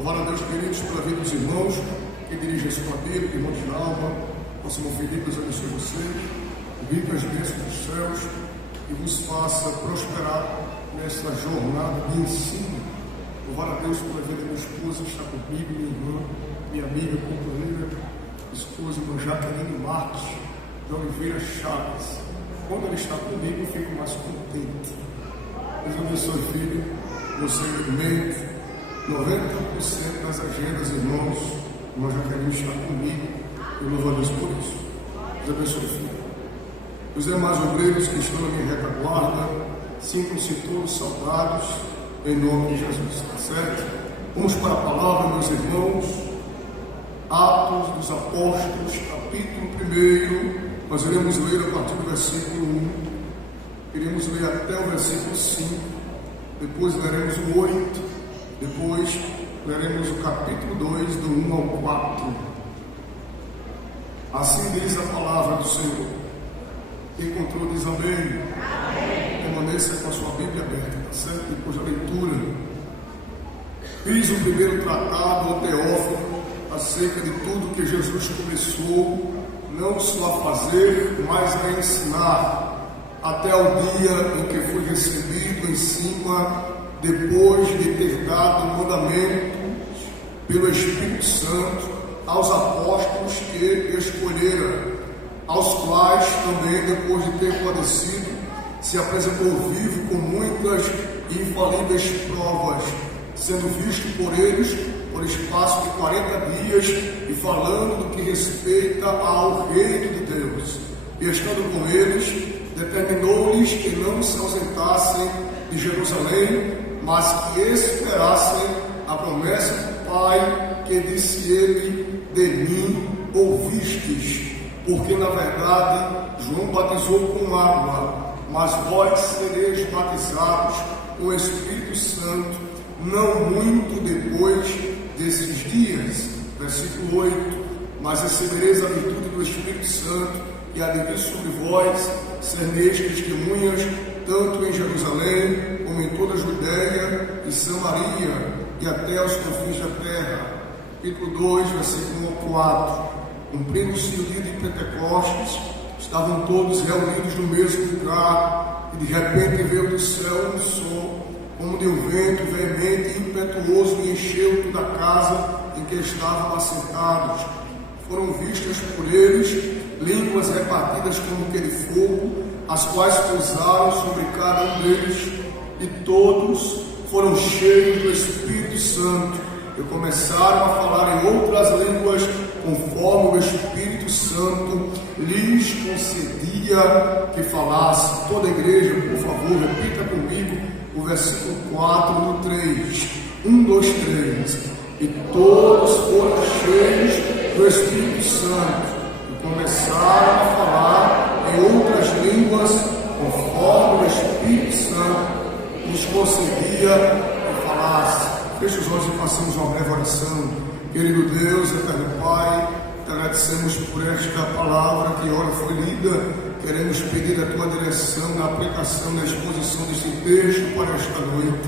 Louvar a Deus, queridos, pela vida dos irmãos que dirigem a sua Bíblia, irmão de alma, nosso irmão Felipe, Deus abençoe vocês, viva as bênçãos dos céus e vos faça prosperar nessa jornada de ensino. Louvar a Deus pela vida da minha esposa, que está comigo, minha irmã, minha amiga, companheira, esposa, irmã Jaqueline Marques, de Oliveira Chaves. Quando ele está comigo, eu fico mais contente. Deus abençoe, filho, você mente 90% das agendas, irmãos. Irmã Jaqueline está comigo, eu louvo a Deus por isso. Deus abençoe, filho. Os demais obreiros que estão na minha retaguarda, sintam-se todos saudados em nome de Jesus, tá certo? Vamos para a palavra, meus irmãos. Atos dos Apóstolos, capítulo 1. Nós iremos ler a partir do versículo 1. Iremos ler até o versículo 5. Depois leremos o 8. Depois leremos o capítulo 2, do 1 ao 4. Assim diz a palavra do Senhor. Quem encontrou diz amém. Permaneça com a sua Bíblia aberta, tá certo? Depois da leitura. Fiz o primeiro tratado ao Teófilo acerca de tudo que Jesus começou, não só a fazer, mas a ensinar, até o dia em que foi recebido em cima, depois de ter dado mandamento pelo Espírito Santo aos apóstolos que escolhera, aos quais também, depois de ter padecido, se apresentou vivo com muitas e infalíveis provas, sendo visto por eles por espaço de 40 dias e falando do que respeita ao reino de Deus. E estando com eles, determinou-lhes que não se ausentassem de Jerusalém, mas que esperassem a promessa do Pai, que disse ele: de mim ouvistes, porque na verdade João batizou com água, mas vós sereis batizados com o Espírito Santo, não muito depois desses dias. Versículo 8: mas recebereis a virtude do Espírito Santo, e há de vir sobre vós, sereis testemunhas, tanto em Jerusalém, como em toda a Judéia e Samaria, e até os confins da terra. Capítulo 2, versículo 1 ao 4. Cumprindo-se o dia de Pentecostes, estavam todos reunidos no mesmo lugar, e de repente veio do céu um som, como de um vento veemente e impetuoso, e encheu toda a casa em que estavam assentados. Foram vistas por eles línguas repartidas como que de fogo, as quais pousaram sobre cada um deles, e todos foram cheios do Espírito Santo, e começaram a falar em outras línguas, conforme o Espírito Santo lhes concedia que falasse. Toda a igreja, por favor, repita comigo o versículo 4 do 3. 1, 2, 3. E todos foram cheios do Espírito Santo e começaram a falar em outras línguas, conforme o Espírito Santo nos concedia que falasse. Feche os olhos e façamos uma breve oração. Querido Deus, eterno Pai, te agradecemos por esta palavra que ora foi lida. Queremos pedir a tua direção na aplicação, na exposição deste texto para esta noite.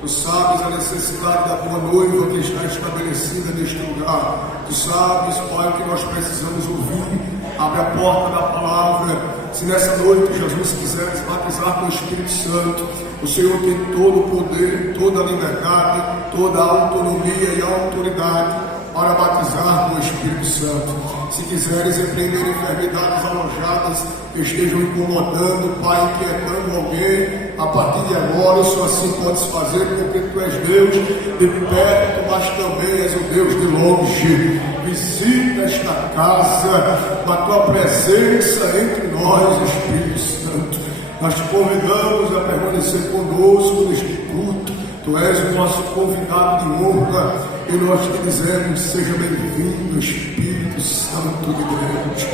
Tu sabes a necessidade da tua noiva que está estabelecida neste lugar. Tu sabes, Pai, o que nós precisamos ouvir. Abre a porta da palavra. Se nessa noite, Jesus, quiseres batizar com o Espírito Santo, o Senhor tem todo o poder, toda a liberdade, toda a autonomia e a autoridade para batizar com o Espírito Santo. Se quiseres repreender enfermidades alojadas que estejam incomodando, Pai, inquietando alguém, a partir de agora, só assim podes fazer, porque Tu és Deus de perto, mas também és o Deus de longe. Visita esta casa, na Tua presença entre nós, Espírito Santo. Nós te convidamos a permanecer conosco neste culto. Tu és o nosso convidado de honra, e nós te dizemos: seja bem-vindo, Espírito Santo de Deus.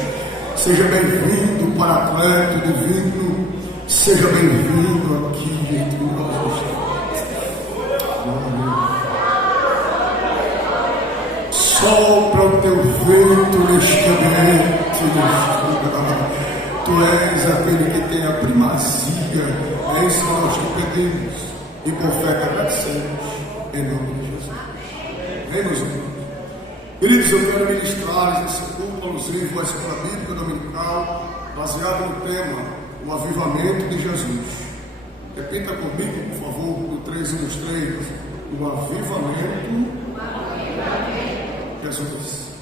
Seja bem-vindo, Paracleto divino. Seja bem-vindo aqui entre nós. Sopra o teu vento neste ambiente, neste lugar. Tu és aquele que tem a primazia. É isso que nós te pedimos. E por fé agradecemos, em nome de Jesus. Amém, meus irmãos? Queridos, eu quero ministrar esse culto alusivo à escola bíblica dominical, baseado no tema, o avivamento de Jesus. Repita comigo, por favor, no 3, 1, 3, o avivamento de Jesus.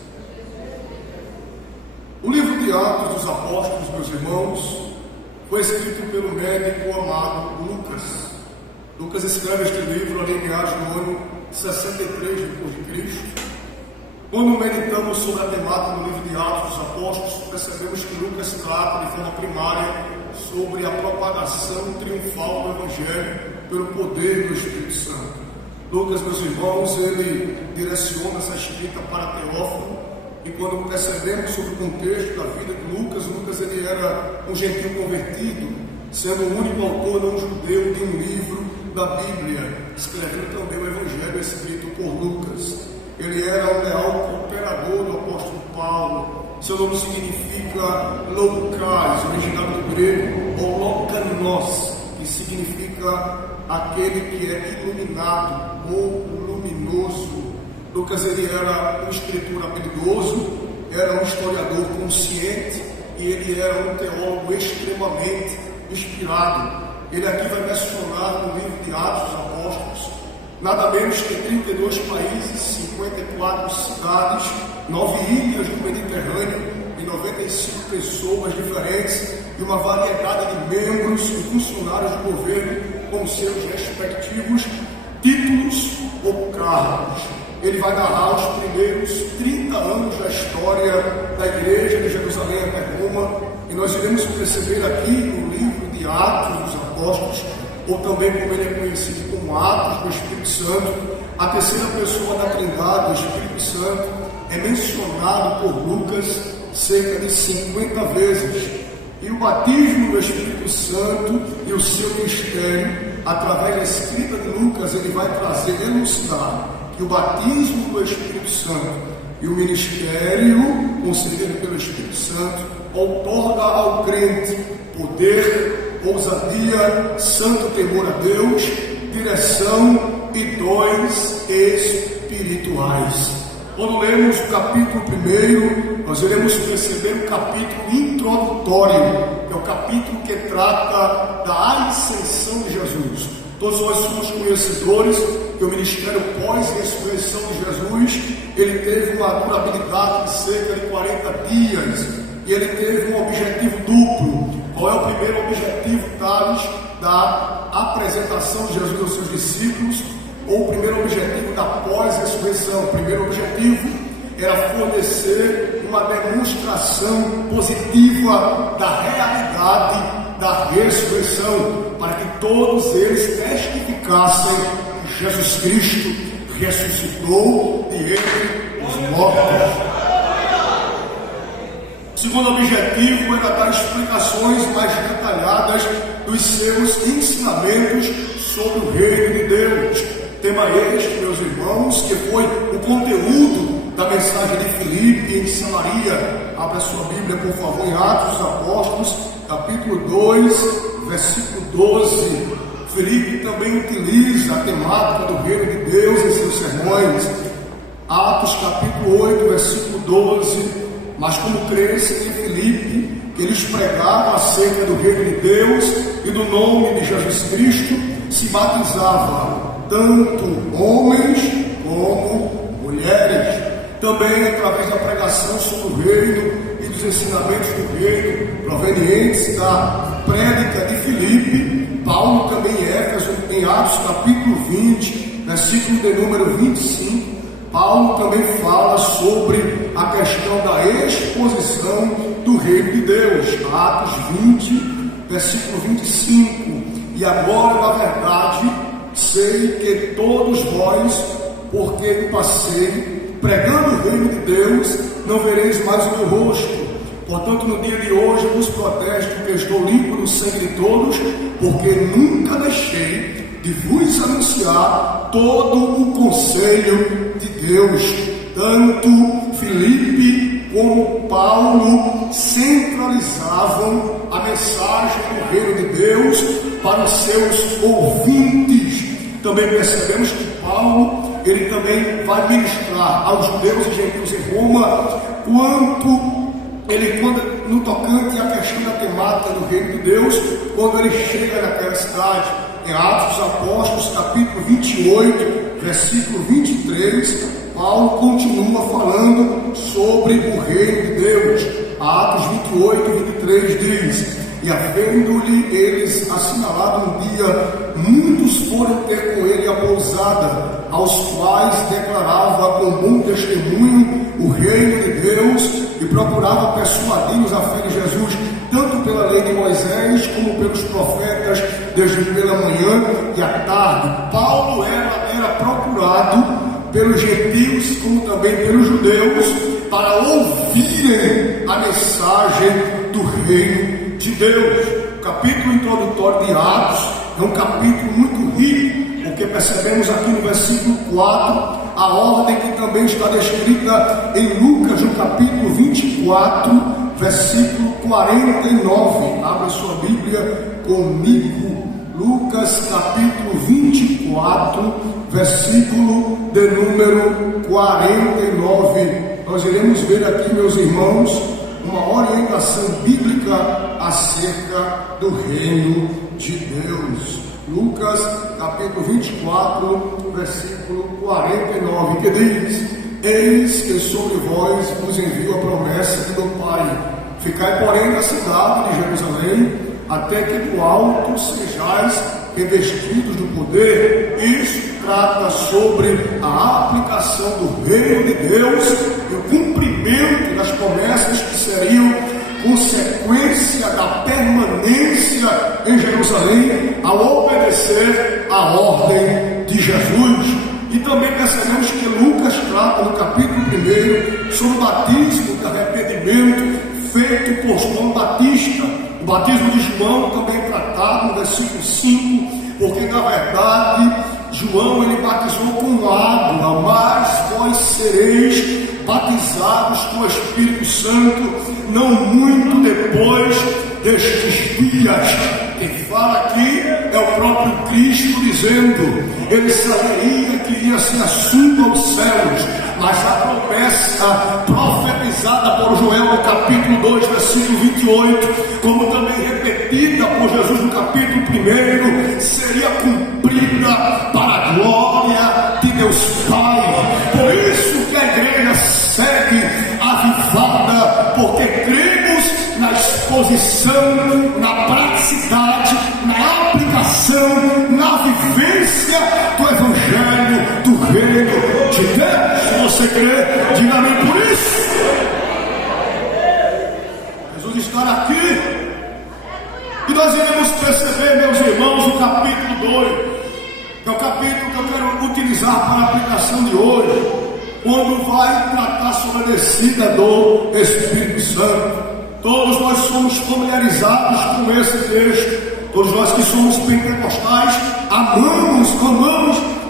O livro de Atos dos Apóstolos, meus irmãos, foi escrito pelo médico amado Lucas. Lucas escreve este livro ali em meados do ano 63 depois de Cristo. Quando meditamos sobre a temática do livro de Atos dos Apóstolos, percebemos que Lucas trata de forma primária sobre a propagação triunfal do Evangelho pelo poder do Espírito Santo. Lucas, meus irmãos, ele direciona essa escrita para Teófilo, e quando percebemos sobre o contexto da vida de Lucas ele era um gentil convertido, sendo o único autor não judeu de um livro da Bíblia, escrevendo também o Evangelho escrito por Lucas. Ele era um leal cooperador do apóstolo Paulo. Seu nome significa Loucais, originado do grego, ou Loukanos, que significa aquele que é iluminado ou luminoso. Lucas ele era um escritor habilidoso, era um historiador consciente e ele era um teólogo extremamente inspirado. Ele aqui vai mencionar no livro de Atos dos Apóstolos nada menos que 32 países, 54 cidades, 9 ilhas do Mediterrâneo e 95 pessoas diferentes e uma variedade de membros e funcionários do governo com seus respectivos títulos ou cargos. Ele vai narrar os primeiros 30 anos da história da igreja de Jerusalém até Roma, e nós iremos perceber aqui no livro de Atos dos Apóstolos, ou também como ele é conhecido como Atos do Espírito Santo, a terceira pessoa da Trindade, o Espírito Santo, é mencionado por Lucas cerca de 50 vezes. E o batismo do Espírito Santo e o seu mistério, através da escrita de Lucas, ele vai trazer, elucidar que o batismo do Espírito Santo e o ministério concedido pelo Espírito Santo outorga ao crente poder, ousadia, santo temor a Deus, direção e dons espirituais. Quando lemos o capítulo 1, nós iremos perceber o capítulo introdutório, que é o capítulo que trata da ascensão de Jesus. Todos nós somos conhecedores que o ministério pós-ressurreição de Jesus, ele teve uma durabilidade de cerca de 40 dias, e ele teve um objetivo duplo. Qual é o primeiro objetivo, Thales, da apresentação de Jesus aos seus discípulos, ou o primeiro objetivo da pós-ressurreição? O primeiro objetivo era fornecer uma demonstração positiva da realidade da ressurreição, para que todos eles testificassem que Jesus Cristo ressuscitou de entre os mortos. O segundo objetivo era dar explicações mais detalhadas dos seus ensinamentos sobre o reino de Deus. Tema este, meus irmãos, que foi o conteúdo da mensagem de Filipe em Samaria. Abra sua Bíblia, por favor, em Atos dos Apóstolos, capítulo 2, versículo 12. Filipe também utiliza a temática do reino de Deus em seus sermões. Atos capítulo 8, versículo 12. Mas como cresce em Filipe, que eles pregavam acerca do reino de Deus e do nome de Jesus Cristo, se batizava tanto homens como mulheres. Também através da pregação sobre o reino e dos ensinamentos do reino provenientes da prédica de Filipe, Paulo também em Éfeso, em Atos capítulo 20, versículo de número 25, Paulo também fala sobre a questão da exposição do reino de Deus. Atos 20, versículo 25. E agora, na verdade, sei que todos vós, porque me passei pregando o reino de Deus, não vereis mais o meu rosto. Portanto, no dia de hoje vos protesto que estou limpo do sangue de todos, porque nunca deixei de vos anunciar todo o conselho de Deus. Tanto Filipe como Paulo centralizavam a mensagem do reino de Deus para os seus ouvintes. Também percebemos que Paulo ele também vai ministrar aos judeus e gentios em Roma, quando no tocante à questão da temática do reino de Deus, quando ele chega naquela cidade. Em Atos dos Apóstolos, capítulo 28, versículo 23, Paulo continua falando sobre o reino de Deus. Atos 28, 23 diz: e havendo-lhe eles assinalado um dia, muitos foram ter com ele a pousada, aos quais declarava com bom testemunho o reino de Deus, e procurava persuadi-los à fé de Jesus, tanto pela lei de Moisés, como pelos profetas, desde pela manhã e à tarde. Paulo era procurado pelos gentios, como também pelos judeus, para ouvirem a mensagem do reino de Deus. O capítulo introdutório de Atos é um capítulo muito rico, porque percebemos aqui no versículo 4 a ordem que também está descrita em Lucas, no capítulo 24, versículo 49. Abra sua Bíblia comigo. Lucas, capítulo 24, versículo de número 49. Nós iremos ver aqui, meus irmãos, uma orientação bíblica acerca do reino de Deus. Lucas, capítulo 24, versículo 49, que diz: eis que sobre vós vos envio a promessa de meu Pai. Ficai, porém, na cidade de Jerusalém, até que do alto sejais revestidos do poder. Isso trata sobre a aplicação do reino de Deus e o cumprimento das promessas que seriam consequência da permanência em Jerusalém ao obedecer à ordem de Jesus. E também percebemos que Lucas trata no capítulo 1 sobre o batismo de arrependimento feito por João Batista. O batismo de João também é tratado no versículo 5, porque na verdade João ele batizou com água, mas vós sereis batizados com o Espírito Santo não muito depois destes dias. Quem fala aqui é o próprio Cristo dizendo: ele saberia que iria ser assunto aos céus, mas a promessa profetizada por Joel no capítulo 2, versículo 28, como também repetida por Jesus no capítulo 1, seria cumprida para a glória de Deus Pai. Por isso que a igreja segue avivada, porque cremos na exposição, na praticidade, na aplicação, na vivência do Evangelho do reino de Deus. Se você crê, diga amém por isso. Jesus está aqui, e nós iremos perceber, meus irmãos, o capítulo 2, que é o capítulo que eu quero utilizar para a aplicação de hoje, quando vai tratar sobre a descida do Espírito Santo. Todos nós somos familiarizados com esse texto. Todos nós que somos pentecostais amamos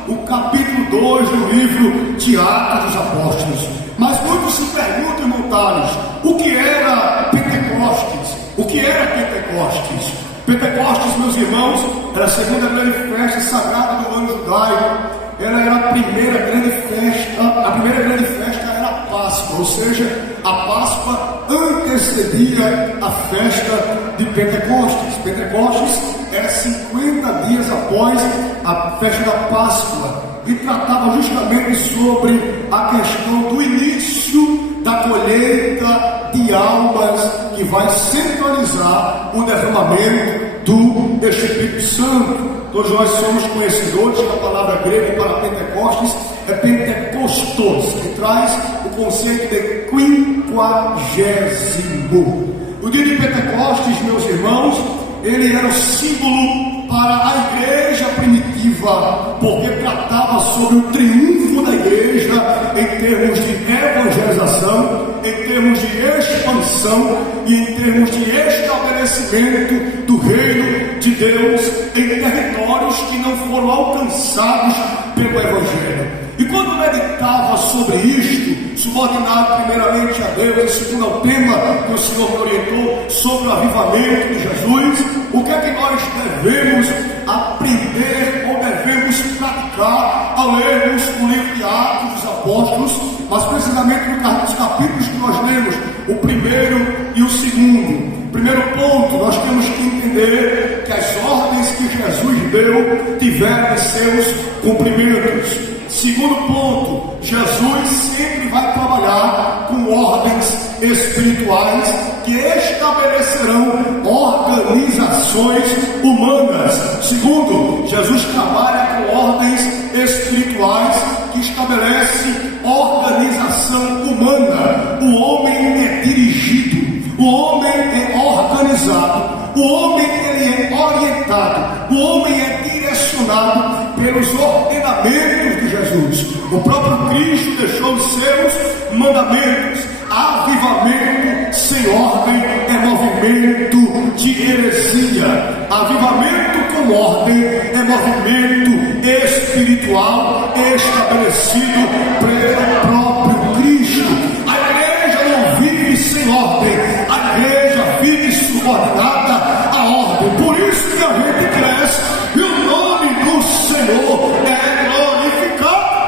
o capítulo 2 do livro de Atos dos Apóstolos. Mas muitos se perguntam, irmão Tales, o que era Pentecostes? O que era Pentecostes? Pentecostes, meus irmãos, era a segunda grande festa sagrada do ano judaico. Ela era a primeira grande festa. A primeira grande festa era a Páscoa, ou seja, a Páscoa antecedia a festa de Pentecostes. Pentecostes era 50 dias após a festa da Páscoa e tratava justamente sobre a questão do início da colheita de almas, que vai centralizar o derramamento do Espírito Santo. Todos nós somos conhecedores da palavra grega para Pentecostes, é Pentecostos, que traz o conceito de quinquagésimo. O dia de Pentecostes, meus irmãos, ele era o símbolo para a igreja primitiva, porque tratava sobre o triunfo da igreja em termos de evangelização, em termos de expansão e em termos de estabelecimento do reino de Deus em territórios que não foram alcançados pelo Evangelho. E quando meditava sobre isto, subordinado primeiramente a Deus, e segundo ao tema que o Senhor me orientou sobre o avivamento de Jesus, o que é que nós devemos aprender ou devemos praticar ao lermos o livro de Atos dos Apóstolos, mas precisamente nos capítulos que nós lemos, o primeiro e o segundo. Primeiro ponto, nós temos que entender que as ordens que Jesus deu tiveram seus cumprimentos. Segundo ponto, Jesus sempre vai trabalhar com ordens espirituais que estabelecerão organizações humanas. Segundo, Jesus trabalha com ordens espirituais que estabelecem organização humana. O homem é dirigido, o homem é organizado, o homem ele é orientado, o homem é direcionado pelos ordenamentos de Jesus. O próprio Cristo deixou os seus mandamentos. Avivamento sem ordem é movimento de heresia. Avivamento com ordem é movimento espiritual estabelecido pelo próprio Cristo. A igreja não vive sem ordem, a igreja vive subordinada à ordem. Por isso que a gente cresce e o nome do Senhor é glorificado.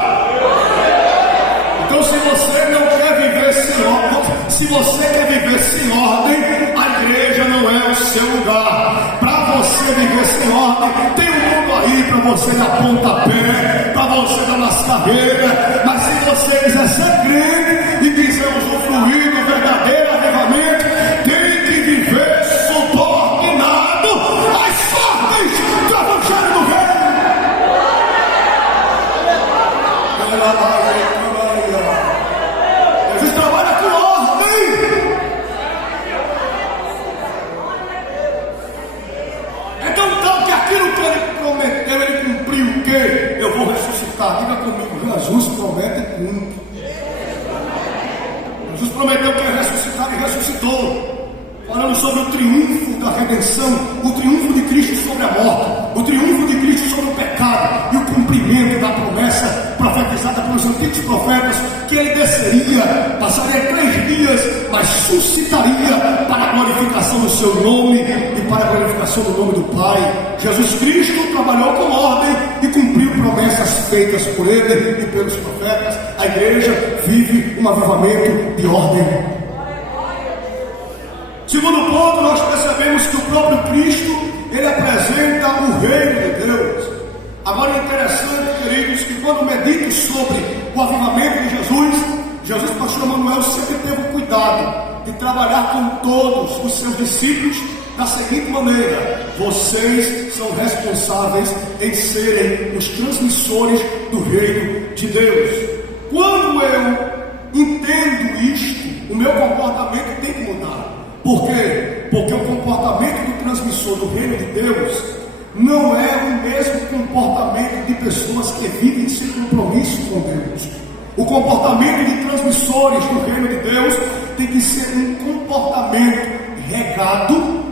Então, se você não quer viver sem ordem, se você quer viver sem ordem, a igreja não é o seu lugar. Para você viver sem ordem, tem um mundo aí para você dar pontapé, para você dar nas carreiras. Mas se você quiser ser crente e quiser usufruir do verdadeiro avivamento, tem que viver subordinado às ordens do Evangelho do Reino. Jesus trabalha com ordem. Então, que aquilo que ele prometeu, ele cumpriu o quê? Eu vou ressuscitar. Diga comigo, Jesus promete e cumpre. Jesus prometeu que ia ressuscitar e ressuscitou. Falando sobre o triunfo da redenção, o triunfo de Cristo sobre a morte, o triunfo de Cristo sobre o pecado e o cumprimento da promessa profetizada pelos antigos profetas, que ele desceria, passaria 3 dias, mas suscitaria para a glorificação do seu nome e para a glorificação do nome do Pai. Jesus Cristo trabalhou com ordem e cumpriu promessas feitas por ele e pelos profetas. A igreja vive um avivamento de ordem. Segundo ponto, nós percebemos que o próprio Cristo, ele apresenta o reino de Deus. Agora é interessante, queridos, que quando medito sobre o avivamento de Jesus, pastor Manuel sempre teve o cuidado de trabalhar com todos os seus discípulos da seguinte maneira: vocês são responsáveis em serem os transmissores do reino de Deus. Quando eu entendo isto, o meu comportamento tem que mudar. Por quê? Porque o comportamento do transmissor do reino de Deus não é o mesmo comportamento de pessoas que vivem sem compromisso com Deus. O comportamento de transmissores do reino de Deus tem que ser um comportamento regrado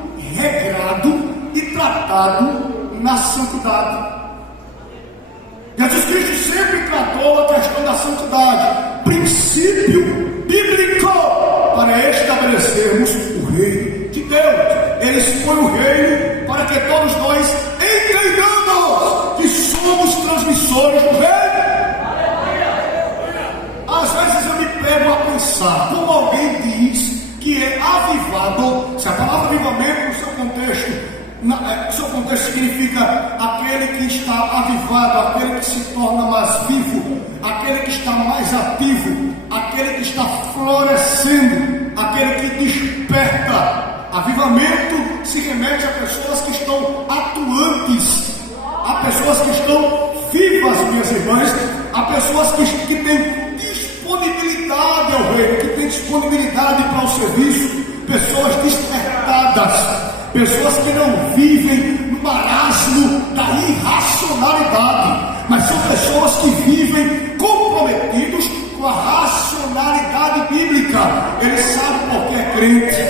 e tratado na santidade. Jesus Cristo sempre tratou a questão da santidade, princípio bíblico, para estabelecermos o reino de Deus. Ele expõe o reino para que todos nós entendamos que somos transmissores do reino. Às vezes eu me pego a pensar, como alguém diz que é avivado, se a palavra avivamento no seu contexto significa aquele que está avivado, aquele que se torna mais vivo, aquele que está mais ativo, aquele que está florescendo, aquele que desperta. Avivamento se remete a pessoas que estão atuantes, a pessoas que estão vivas, minhas irmãs, a pessoas que têm disponibilidade ao reino, que têm disponibilidade para o serviço, pessoas despertadas, pessoas que não vivem no marasmo da irracionalidade, mas são pessoas que vivem comprometidos com a racionalidade bíblica. Ele sabe por que é crente,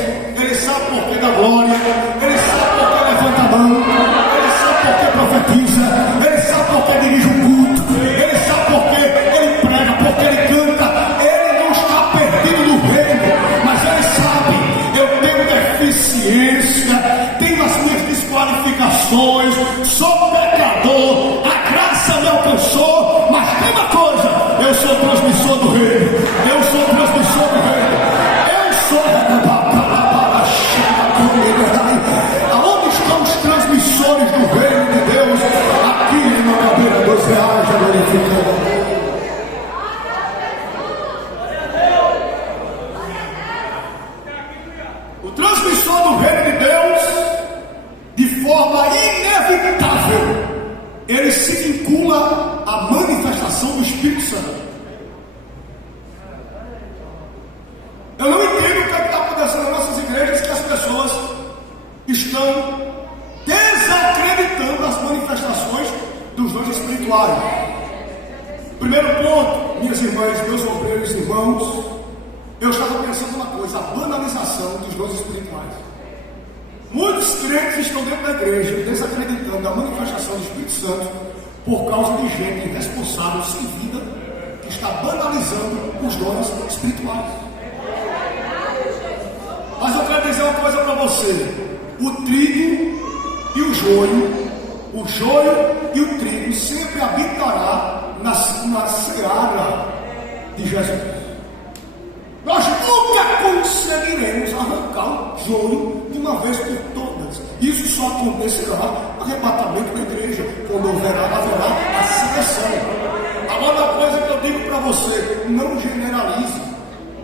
ele sabe por que dá glória, ele sabe por que levanta a mão, ele sabe por que profetiza, ele sabe por que dirige o culto, ele sabe por que ele prega, por que ele canta. Ele não está perdido no reino, mas ele sabe: eu tenho deficiência, tenho as minhas desqualificações, sou pecador, a graça me alcançou, mas glorificando. O transmissor do reino de Deus, de forma inevitável, ele se vincula à manifestação do Espírito Santo. Eu não entendo o que está acontecendo nas nossas igrejas, que as pessoas estão desacreditando as manifestações dos dons espirituais. Primeiro ponto, minhas irmãs, meus obreiros e irmãos, eu estava pensando uma coisa: a banalização dos dons espirituais. Muitos crentes estão dentro da igreja desacreditando a manifestação do Espírito Santo por causa de gente irresponsável, sem vida, que está banalizando os dons espirituais. Mas eu quero dizer uma coisa para você: o trigo e o joio e o trigo sempre habitará na seara de Jesus. Nós nunca conseguiremos arrancar o joio de uma vez por todas. Isso só acontecerá no arrebatamento da igreja, quando haverá a seleção. Agora, uma coisa que eu digo para você: não generalize.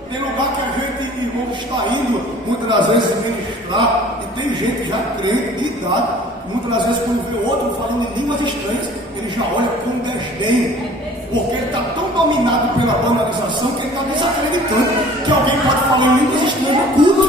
Tem lugar que a gente, irmão, está indo muitas das vezes ministrar, e tem gente já crente de idade, muitas das vezes quando vê outro falando em línguas estranhas, ele já olha com desdém, porque ele está tão dominado pela banalização que ele está desacreditando que alguém pode falar em línguas estranhas no culto.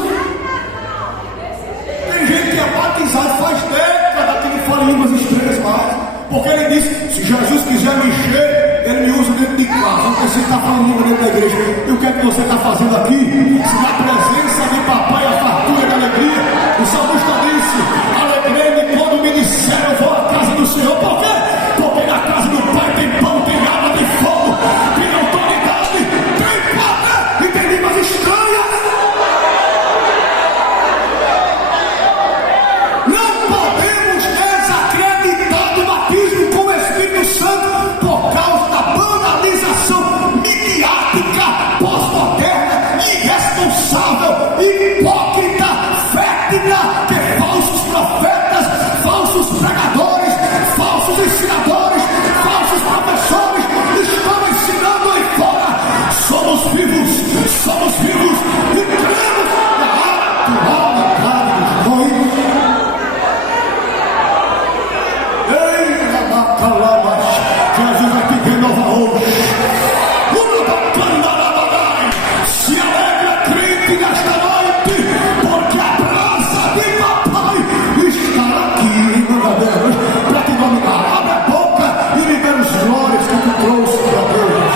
Tem gente que é batizado faz décadas que não fala em línguas estranhas mais, porque ele diz: se Jesus quiser me encher, ele me usa dentro de casa. Não precisa estar falando língua dentro da igreja. E o que é que você está fazendo aqui? Se na presença de papai a fartura de alegria. O salmista disse: alegrei-me quando me disseram, vou à casa do Senhor. Por quê? Porque na casa do Pai tem pão, tem água, tem fogo, tem autoridade, tem poder e tem línguas estranhas. Não podemos desacreditar do batismo com o Espírito Santo por causa da banalização midiática, pós-moderna, irresponsável, hipócrita, fétida, que falsos profetas, falsos pregadores, falsos ensinadores, falsos professores estão ensinando aí fora. Somos vivos e cremos na atualidade dos dons. Ei, Macalamas, Jesus vai te renovar hoje. Se alegra, crente, nesta noite, porque a graça de papai está aqui, Deus, para te dominar. Abre a boca e me dê os glórias que tu trouxe para Deus.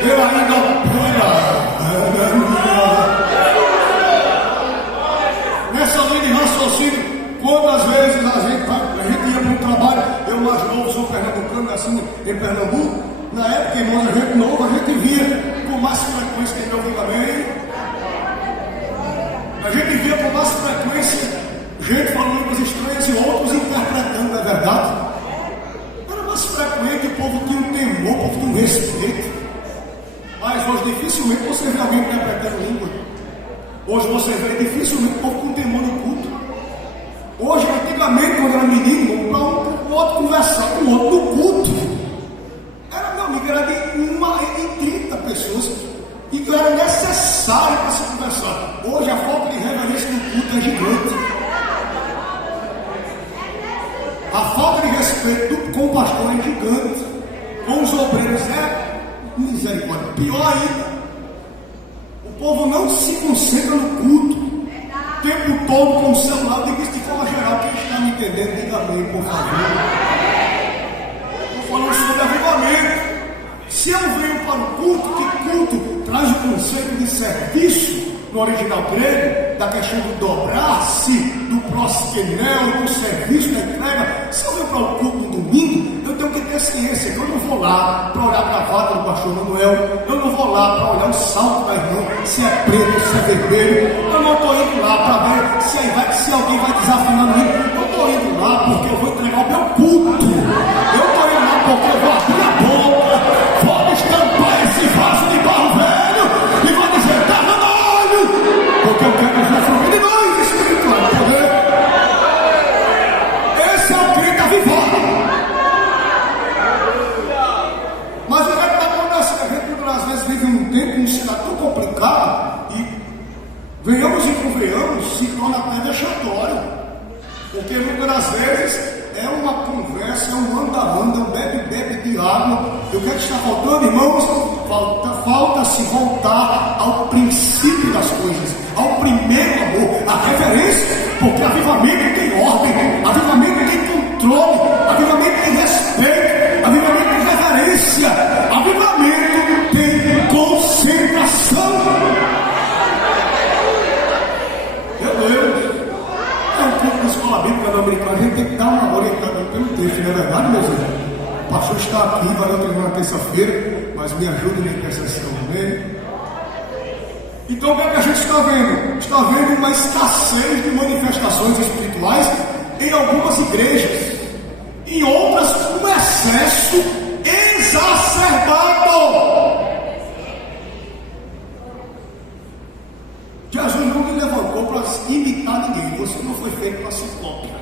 Eu ainda nessa linha de raciocínio, quantas vezes a gente ia para um trabalho, eu mais novo, sou pernambucano, assim, em Pernambuco, na época, irmãos, a gente novo, a gente via com mais frequência, que meu ouviu também, a gente via com mais frequência gente falando línguas estranhas e outros interpretando, não é verdade? Era mais frequente, o povo tinha um temor, o povo tinha um respeito. Mas hoje dificilmente você vê alguém interpretando língua. Hoje você vê dificilmente o povo com temor no culto. Hoje, antigamente, quando era menino, para um outro conversar com o outro no culto, era, meu amigo, era de 1 em 30 pessoas, e era necessário para se conversar. Hoje a falta de reverência no culto é gigante. A falta de respeito com o pastor é gigante. Com os obreiros é misericórdia. Pior ainda, o povo não se concentra no culto o tempo todo com o celular. Diga isso de forma geral. Quem está me entendendo, diga amém, por favor. Estou falando sobre avivamento. Se eu venho para o culto, que culto traz o conceito de serviço no original grego, da questão do dobrar-se, do proskenel, do serviço, da entrega. Se eu venho para o culto no domingo, eu tenho que ter ciência que eu não vou lá para olhar a gravata do pastor Manuel, eu não vou lá para olhar o salto da irmã, se é preto, se é vermelho, eu não estou indo lá para ver se alguém vai desafinar no hino. Eu estou indo lá porque eu vou entregar o meu culto, eu estou indo lá porque eu vou se torna até vexatório, porque muitas das vezes é uma conversa, é um anda-anda, um bebe-bebe de água. E o que é que está faltando, irmãos? Falta-se voltar ao princípio das coisas, ao primeiro amor, à reverência, porque avivamento tem ordem, avivamento tem controle, avivamento tem respeito, avivamento tem reverência, avivamento tem concentração. Meu Deus, é um pouco da escola bíblica do americano, a gente tem que dar uma orientada pelo texto, não é verdade, meus irmãos? O pastor está aqui, vai dar uma terça-feira, mas me ajude na intercessão, amém? Então o que é que a gente está vendo? Está vendo uma escassez de manifestações espirituais em algumas igrejas, em outras um excesso exacerbado. Jesus não me levantou para imitar ninguém, você não foi feito para ser cópia.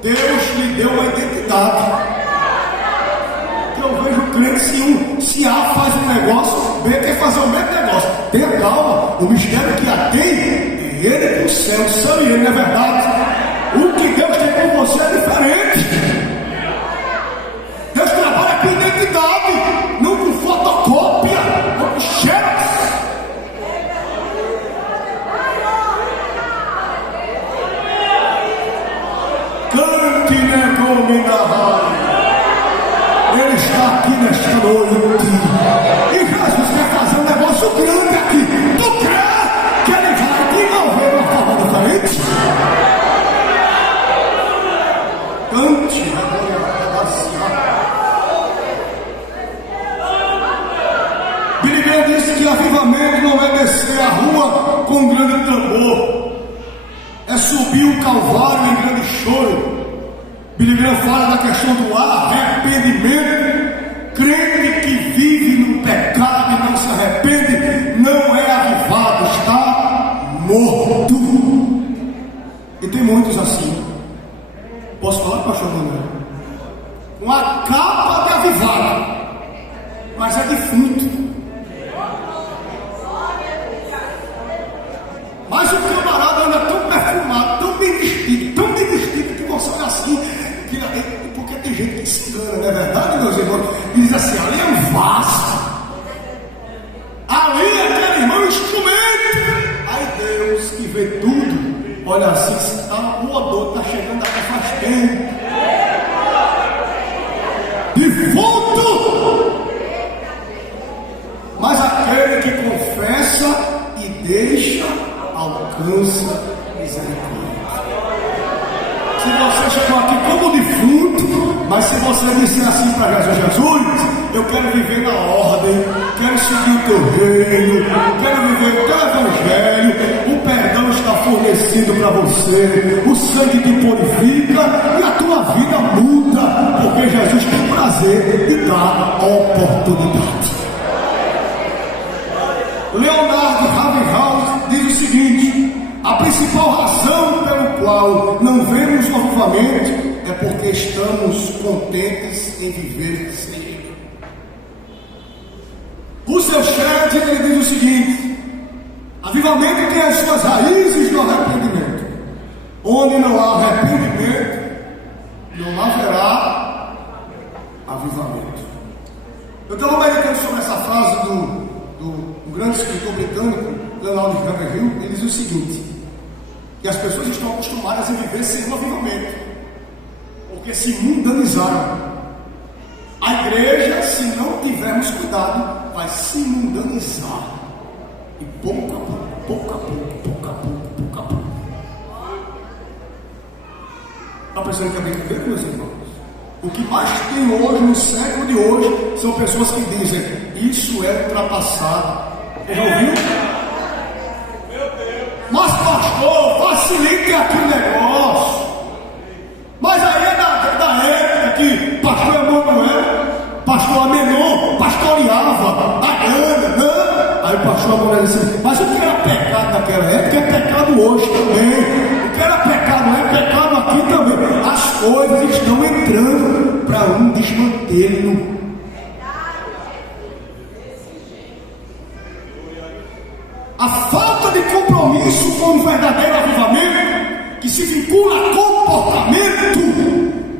Deus lhe deu uma identidade. Eu vejo crente, se A faz um negócio, B quer fazer o mesmo negócio. Tenha calma, o mistério que A tem, ele com o céu, são e ele, não é verdade? O que Deus tem com você é diferente. Deus trabalha com identidade, não com fotocópia, não com xerox. Cante, né, nome da raia. Ele está aqui nesta noite. E Jesus quer fazer um negócio grande aqui. Tu crê que ele vai te envolver de uma forma diferente? Cante, Billy Graham disse que avivamento não é descer a rua com um grande tambor, é subir o Calvário em grande choro. Billy Graham fala da questão do arrependimento. Crente que vive no pecado e não se arrepende não é avivado, está morto. E tem muitos assim. Posso falar, pastor Manuel? Com a capa de avivado, mas é defunto. Mas o camarada anda tão perfumado, tão bem vestido que você olha assim, porque tem gente que se engana, não é verdade, meus irmãos? E diz assim, ali é um vaso, ali é aquele irmão instrumento. Aí Deus que vê tudo, olha assim, o odor está chegando até faz tempo. Defunto! Mas aquele que confessa e deixa, alcança misericórdia. Se você chegou aqui como defunto, mas se você disser assim para Jesus, Jesus, eu quero viver na ordem, quero seguir o teu reino, quero viver o teu evangelho, o perdão está fornecido para você, o sangue te purifica e a tua vida muda, porque Jesus tem prazer de dar a oportunidade. Leonardo Ravenhouse diz o seguinte: a principal razão pelo qual não vemos o avivamento é porque estamos contentes em viver sem Ele. O seu chat ele diz o seguinte: avivamento tem as suas raízes no arrependimento. Onde não há arrependimento, não haverá avivamento. Eu estava meditando sobre essa frase do grande escritor britânico Leonardo Ravenhill. Ele diz o seguinte: que as pessoas estão acostumadas a viver sem um avivamento, porque se mundanizaram. A igreja, se não tivermos cuidado, vai se mundanizar, e pouco a pouco, pouco a pouco, pouco a pouco, pouco a pouco. Está pensando que é brincadeira, meus irmãos? O que mais tem hoje, no século de hoje, são pessoas que dizem: isso é ultrapassado. Já ouviu? Mas pastor, facilite aqui o negócio. Mas aí é da época que pastor Emanuel, pastor Amenon, pastoreava a Gana, não? Aí o pastor Emanuel disse: mas o que era pecado naquela época é pecado hoje também. O que era pecado é pecado aqui também. As coisas estão entrando para um desmantelo. A falta de compromisso um verdadeiro avivamento que se vincula a comportamento.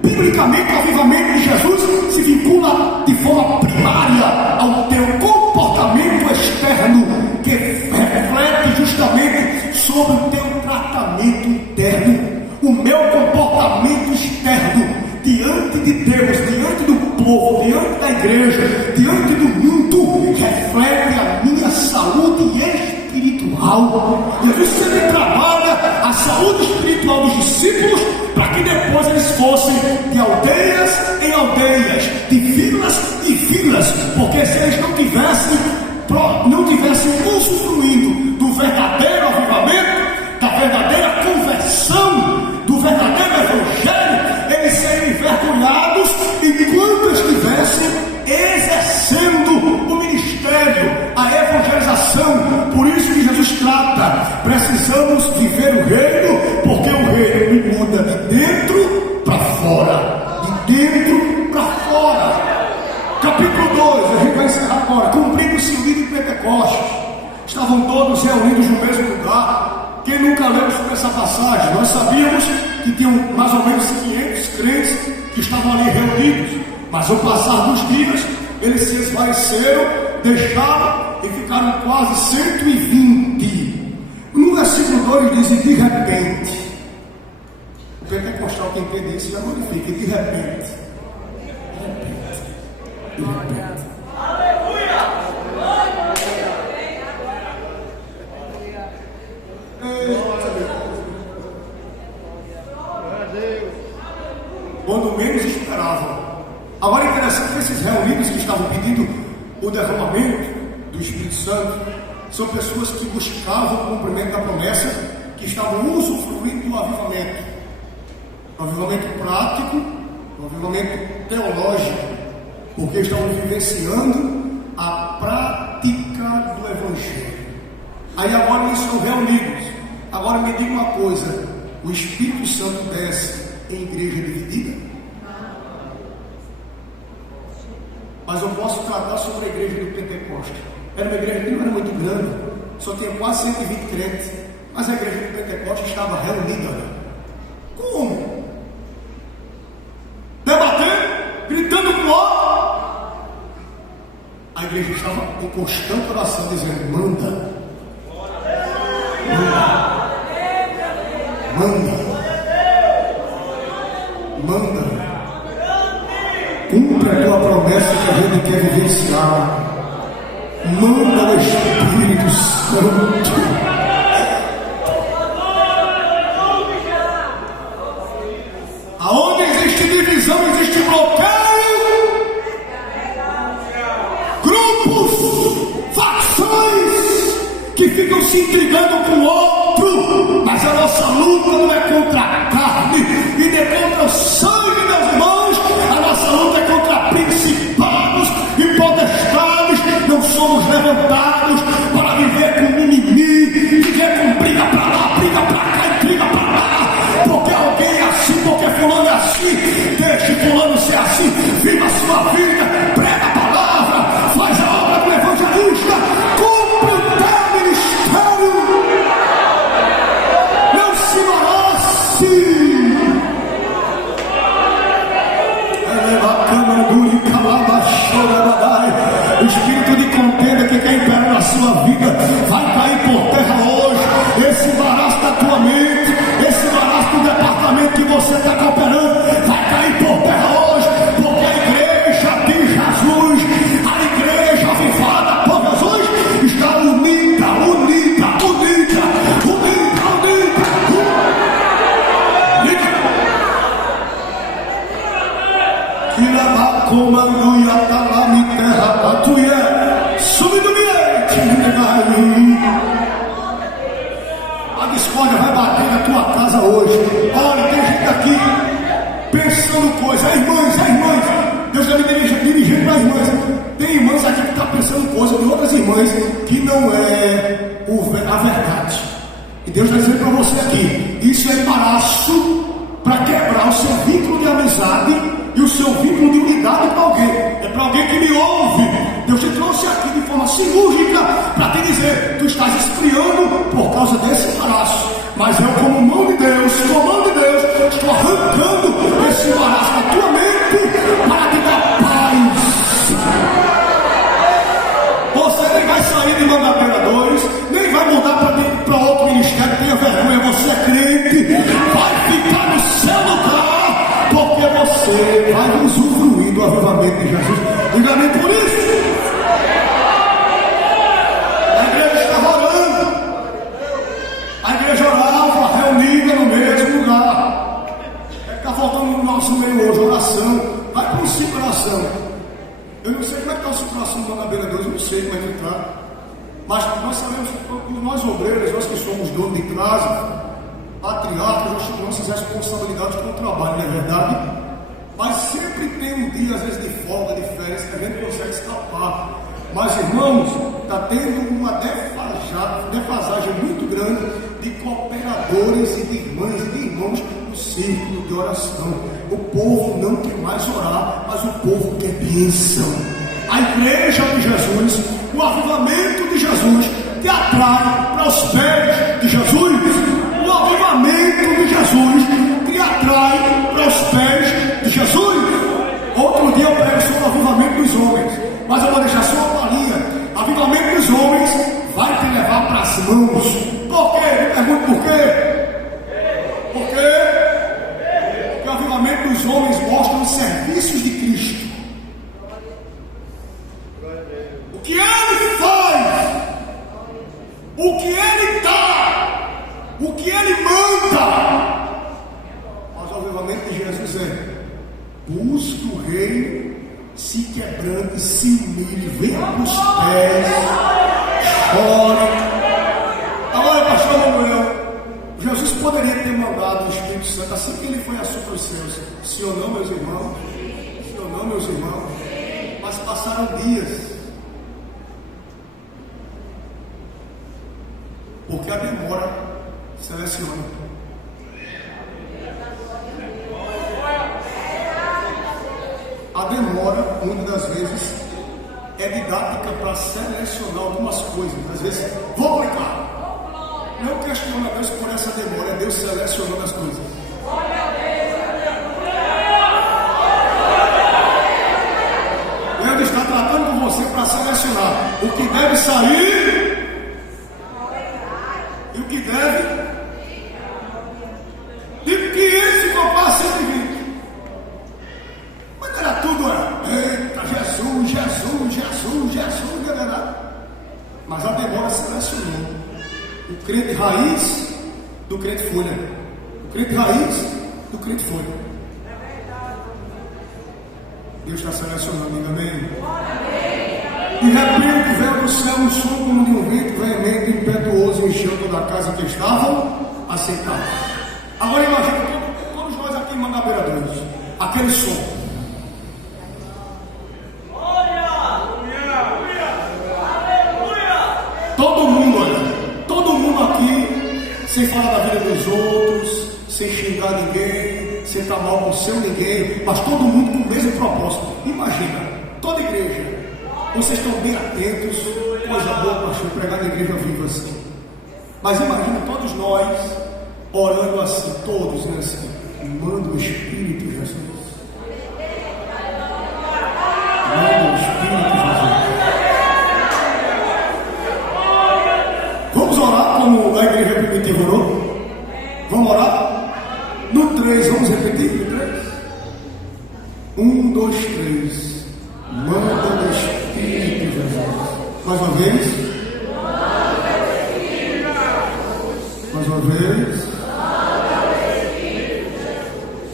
Biblicamente, o avivamento de Jesus se vincula de forma primária ao teu comportamento externo, que reflete justamente sobre o teu tratamento interno. O meu comportamento externo diante de Deus, diante do povo, diante da igreja, diante do mundo, reflete a minha saúde espiritual. Jesus sempre trabalha a saúde espiritual dos discípulos para que depois eles fossem de aldeias em aldeias, de vilas em vilas, porque se eles não tivessem usufruindo do verdadeiro avivamento, da verdadeira conversão, do verdadeiro evangelho, eles seriam envergonhados enquanto estivessem exercendo o ministério, a evangelização. Por isso que Jesus trata: precisamos viver o reino, porque o reino muda de dentro para fora, de dentro para fora. Capítulo 2, a gente vai encerrar agora. Cumprindo-se o dia de Pentecostes, estavam todos reunidos no mesmo lugar. Quem nunca leu sobre essa passagem? Nós sabíamos que tinham mais ou menos 500 crentes que estavam ali reunidos, mas ao passar dos dias eles se esvaeceram, deixaram e ficaram quase 120. No versículo 2 diz: e de repente. O pentecostal que entende isso já glorifica. De repente. De repente. Quando menos esperavam. Agora é interessante que esses reunidos que estavam pedindo o derramamento do Espírito Santo são pessoas que buscavam o cumprimento da promessa, que estavam usufruindo do avivamento. Um avivamento prático, um avivamento teológico, porque estavam vivenciando a prática do Evangelho. Aí agora eles estão reunidos. Agora me diga uma coisa: o Espírito Santo desce em igreja dividida? Mas eu posso tratar sobre a igreja do Pentecostes. Era uma igreja que não era muito grande, só tinha quase 120 crentes, mas a igreja do Pentecostes estava reunida. Como? Debatendo, gritando com o outro. A igreja estava em constante oração, dizendo: manda, cumpre a tua promessa que a gente quer vivenciar. Manda o Espírito Santo. Aonde existe divisão, existe bloqueio. Grupos, facções que ficam se intrigando com o outro. Mas a nossa luta não é contra a carne e nem contra o sangue, meus irmãos. A nossa luta é contra principados e potestades. Não somos levantados para viver com mimimi, viver com briga para lá, briga para cá e briga para lá. Porque alguém é assim, porque fulano é assim. Deixe fulano ser assim. Viva a sua vida, prega a palavra, faz a obra do evangelista, cumpre o teu ministério. Não se embarace. O espírito de contenda que quer imperar na sua vida vai cair por terra hoje. Esse embaraço da tua mente, esse embaraço do departamento que você está cooperando, vai cair por terra hoje, porque a igreja de Jesus, a igreja avivada por Jesus, está unida. Que leva comando e atalame terra patuia, subindo ambiente, a discórdia vai bater na tua casa hoje. Olha, tem gente aqui pensando coisa. Irmãs, Deus está me dirigindo para as irmãs. Tem irmãs aqui que estão pensando coisa de outras irmãs que não é a verdade. E Deus está dizendo para você aqui: isso é embaraço para quebrar o seu vínculo de amizade e o seu vínculo de unidade para alguém. É para alguém que me ouve. Deus te trouxe aqui de forma cirúrgica para te dizer: tu estás esfriando por causa desse embaraço. do avivamento de Jesus. Diga amém por isso. A igreja estava orando. A igreja orava, reunida no mesmo lugar. Está faltando no nosso meio hoje oração. Vai para um ciclo de oração. Eu não sei como é que está o ciclo de oração do Mangabeira 2, eu não sei como é que está. Mas nós sabemos que nós obreiros, nós que somos donos de casa, patriarcas, nós temos nossas responsabilidades com o trabalho, não é verdade? Mas sempre tem um dia, às vezes, de folga, de férias, que a gente consegue escapar. Mas, irmãos, está tendo uma defasagem muito grande de cooperadores e de irmãs e de irmãos no círculo de oração. O povo não quer mais orar, mas o povo quer bênção. A igreja de Jesus, o avivamento de Jesus, te atrai para os pés de Jesus. O avivamento de Jesus te atrai para os pés de Jesus. Outro dia eu prego sobre o avivamento dos homens, mas eu vou deixar só uma palhinha. Avivamento dos homens vai te levar para as mãos. Por quê? Me pergunto por quê? Por quê? Porque o avivamento dos homens mostra os serviços de Cristo. O que Ele faz, o que Ele dá, o que Ele manda. Mas o avivamento de Jesus é: busque o reino, se quebrante, se humilhe, venha para os pés, chore. Agora, pastor Manuel, Jesus poderia ter mandado o Espírito Santo assim que ele foi assunto aos céus. Sim ou não, meus irmãos? Sim ou não, meus irmãos? Mas passaram dias. Porque a demora seleciona. A demora, muitas das vezes, é didática para selecionar algumas coisas. Às vezes, vou aplicar. Não questiona Deus por essa demora, é Deus selecionando as coisas. Deus está tratando com você para selecionar o que deve sair e o que deve. De 500 ficou para 120. Mas era tudo, eita, Jesus, galera. Mas a demora selecionou o crente raiz do crente folha. O crente raiz do crente folha. Deus está selecionando, diga amém. De repente veio do céu um som como de um vento veemente e impetuoso, encheu toda a casa que estavam assentados. Agora imagina, todos nós aqui em Mangabeira 2, aquele som. Todo mundo aqui, sem falar da vida dos outros, sem xingar ninguém, sem estar mal com seu ninguém, mas todo mundo com o mesmo propósito. Imagina, toda igreja, vocês estão bem atentos, coisa boa para pregar na igreja viva assim. Mas imagina todos nós orando assim, todos assim, manda o Espírito Jesus. Manda o Espírito Jesus. Vamos orar como a igreja primitiva orou? Vamos orar? No 3, vamos repetir? No 3? 1, 2, 3. Manda o Espírito Jesus. Mais uma vez. Mais uma vez.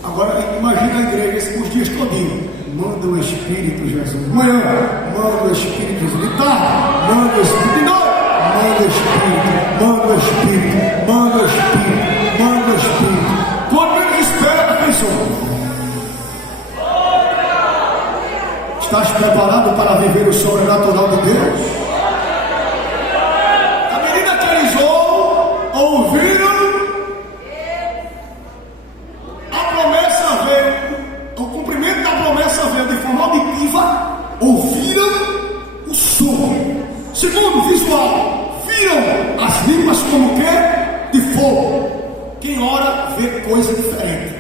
Agora imagina a igreja os dias todinhos. Manda o Espírito Jesus. Manhã, manda o Espírito Jesus. De tarde, manda o Espírito. De noite, manda o Espírito. Manda o Espírito. Manda o Espírito. Manda o Espírito. Quando ele espera, atenção. Estás preparado para viver o sobrenatural de Deus? À medida que eles ouviram, a promessa veio, o cumprimento da promessa veio de forma auditiva, ouviram o som. Segundo, visual, viram as línguas como que? De fogo. Quem ora vê coisa diferente.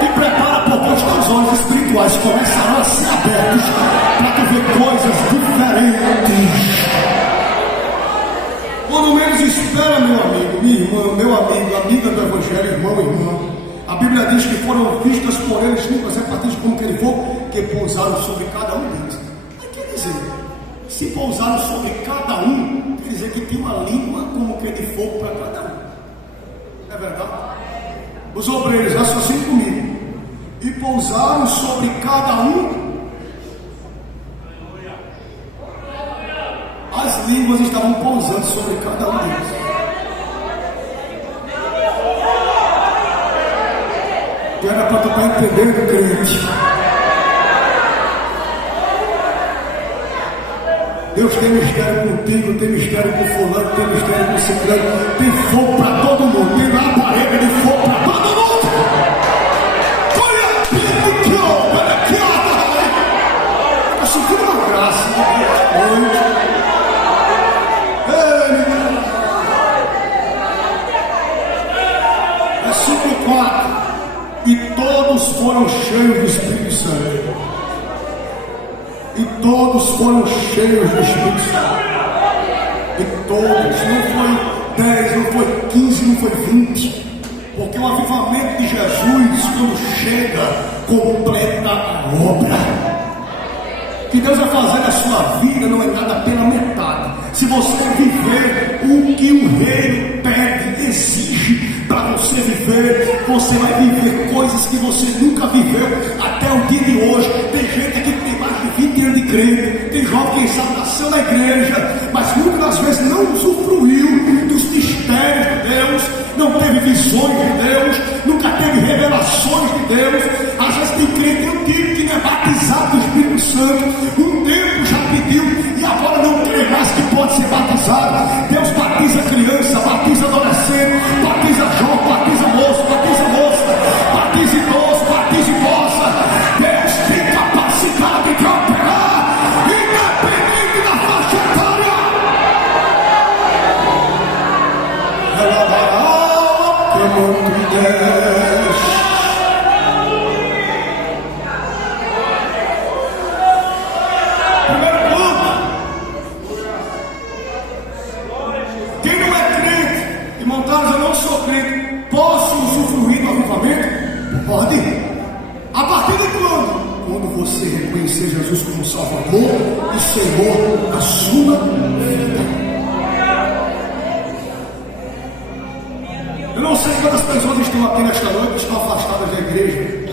Te prepara porque os teus olhos espirituais começarão a ser abertos para tu ver coisas diferentes. Quando menos ela, meu amigo, minha irmã, meu amigo, amiga do Evangelho, irmão, irmã, a Bíblia diz que foram vistas por eles línguas repartidas como que ele for, que pousaram sobre cada um deles. Mas quer dizer, se pousaram sobre cada um, quer dizer que tem uma língua como que de fogo para cada um. É verdade? Os obreiros, raciocinem comigo. E pousaram sobre cada um. As línguas estavam pousando sobre cada um deles. E era para tu estar entendendo, crente. Deus tem mistério contigo, tem mistério com fulano, tem mistério com ciclano, tem fogo para todo mundo, tem labareda de fogo para todo mundo. Olha aqui, ó. Eu senti uma graça hoje. Versículo 4. E todos foram cheios do Espírito Santo. E todos foram cheios do Espírito Santo. E todos, não foi 10, não foi 15, não foi 20. Porque o avivamento de Jesus, quando chega, completa a obra. O que Deus vai fazer na sua vida não é nada pela metade. Se você viver o que o reino pede, exige para você viver, você vai viver coisas que você nunca viveu até o dia de hoje. Tem gente que tem mais de 20 anos de crente, tem jovem que sabe, nasceu na igreja, mas muitas das vezes não usufruiu dos mistérios de Deus, não teve visões de Deus, nunca teve revelações de Deus. Às vezes tem crente antigo que não é batizado do Espírito Santo, um tempo já pediu e agora não crê mais que pode ser batizado. Deus batiza criança, batiza adolescente, batiza jovem, batiza moço, batiza moça, batiza idoso, batiza idosa. Deus tem capacidade de operar, independente da faixa etária. Ela dará que muito Deus. Primeiro ponto. Quem não é crente, irmão Carlos, eu não sou crente, posso usufruir do avivamento? Pode. A partir de quando? Quando você reconhecer Jesus como Salvador e Senhor da sua vida. Eu não sei quantas pessoas estão aqui nesta noite, estão afastadas da igreja.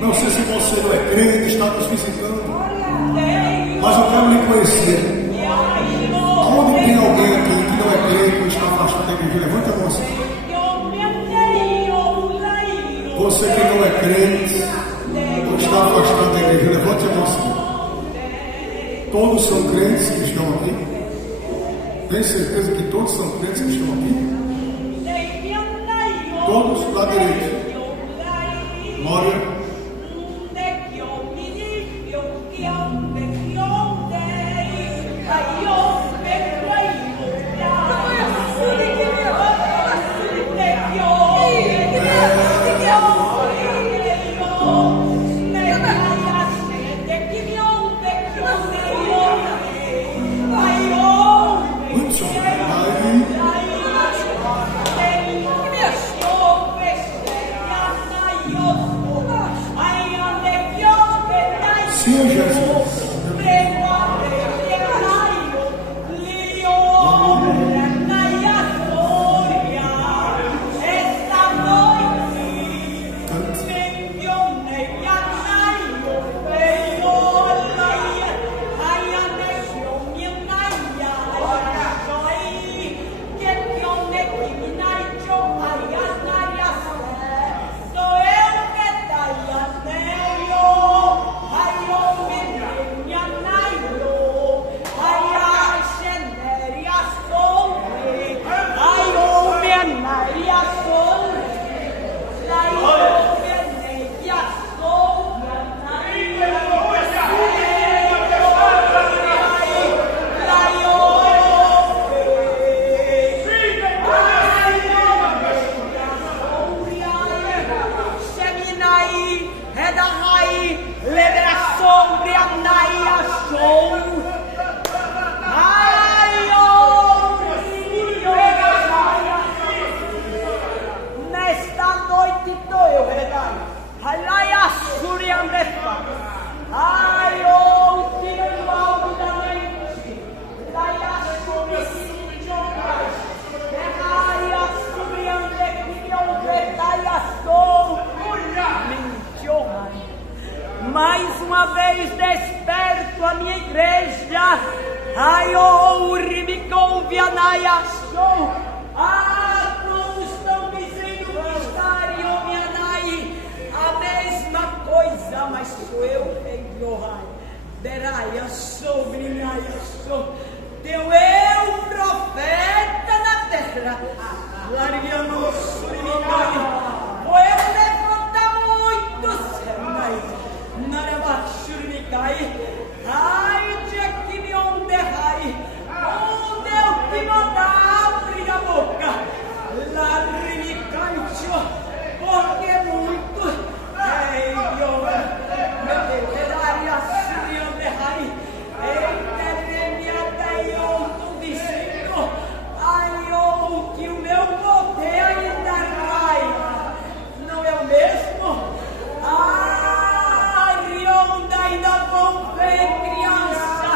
Não sei se você não é crente, está nos visitando, mas eu quero lhe conhecer. Onde tem alguém aqui que não é crente, está afastado da igreja? Levanta a mão assim. Você que não é crente, ou está afastado da igreja, levante a mão assim. Todos são crentes que estão aqui? Tem certeza que todos são crentes que estão aqui? Todos da direita. Glória. Adai achou. Todos estão dizendo que estariam me Adai. A mesma coisa, mas sou eu, rei de Ohai. Deraia sou, brinhaia sou. Teu eu, profeta na terra. Lariano Surimicai. O eu levanta muito, Senai. Narabachuricai. Ai, de aqui me onde rai. Onde eu te mandar abrir a boca. Larimicai, porque muito. Ei, meu Deus, Deraia Surimicai. Que o meu poder ainda cai, não é o mesmo? Rionda ainda vão ver criança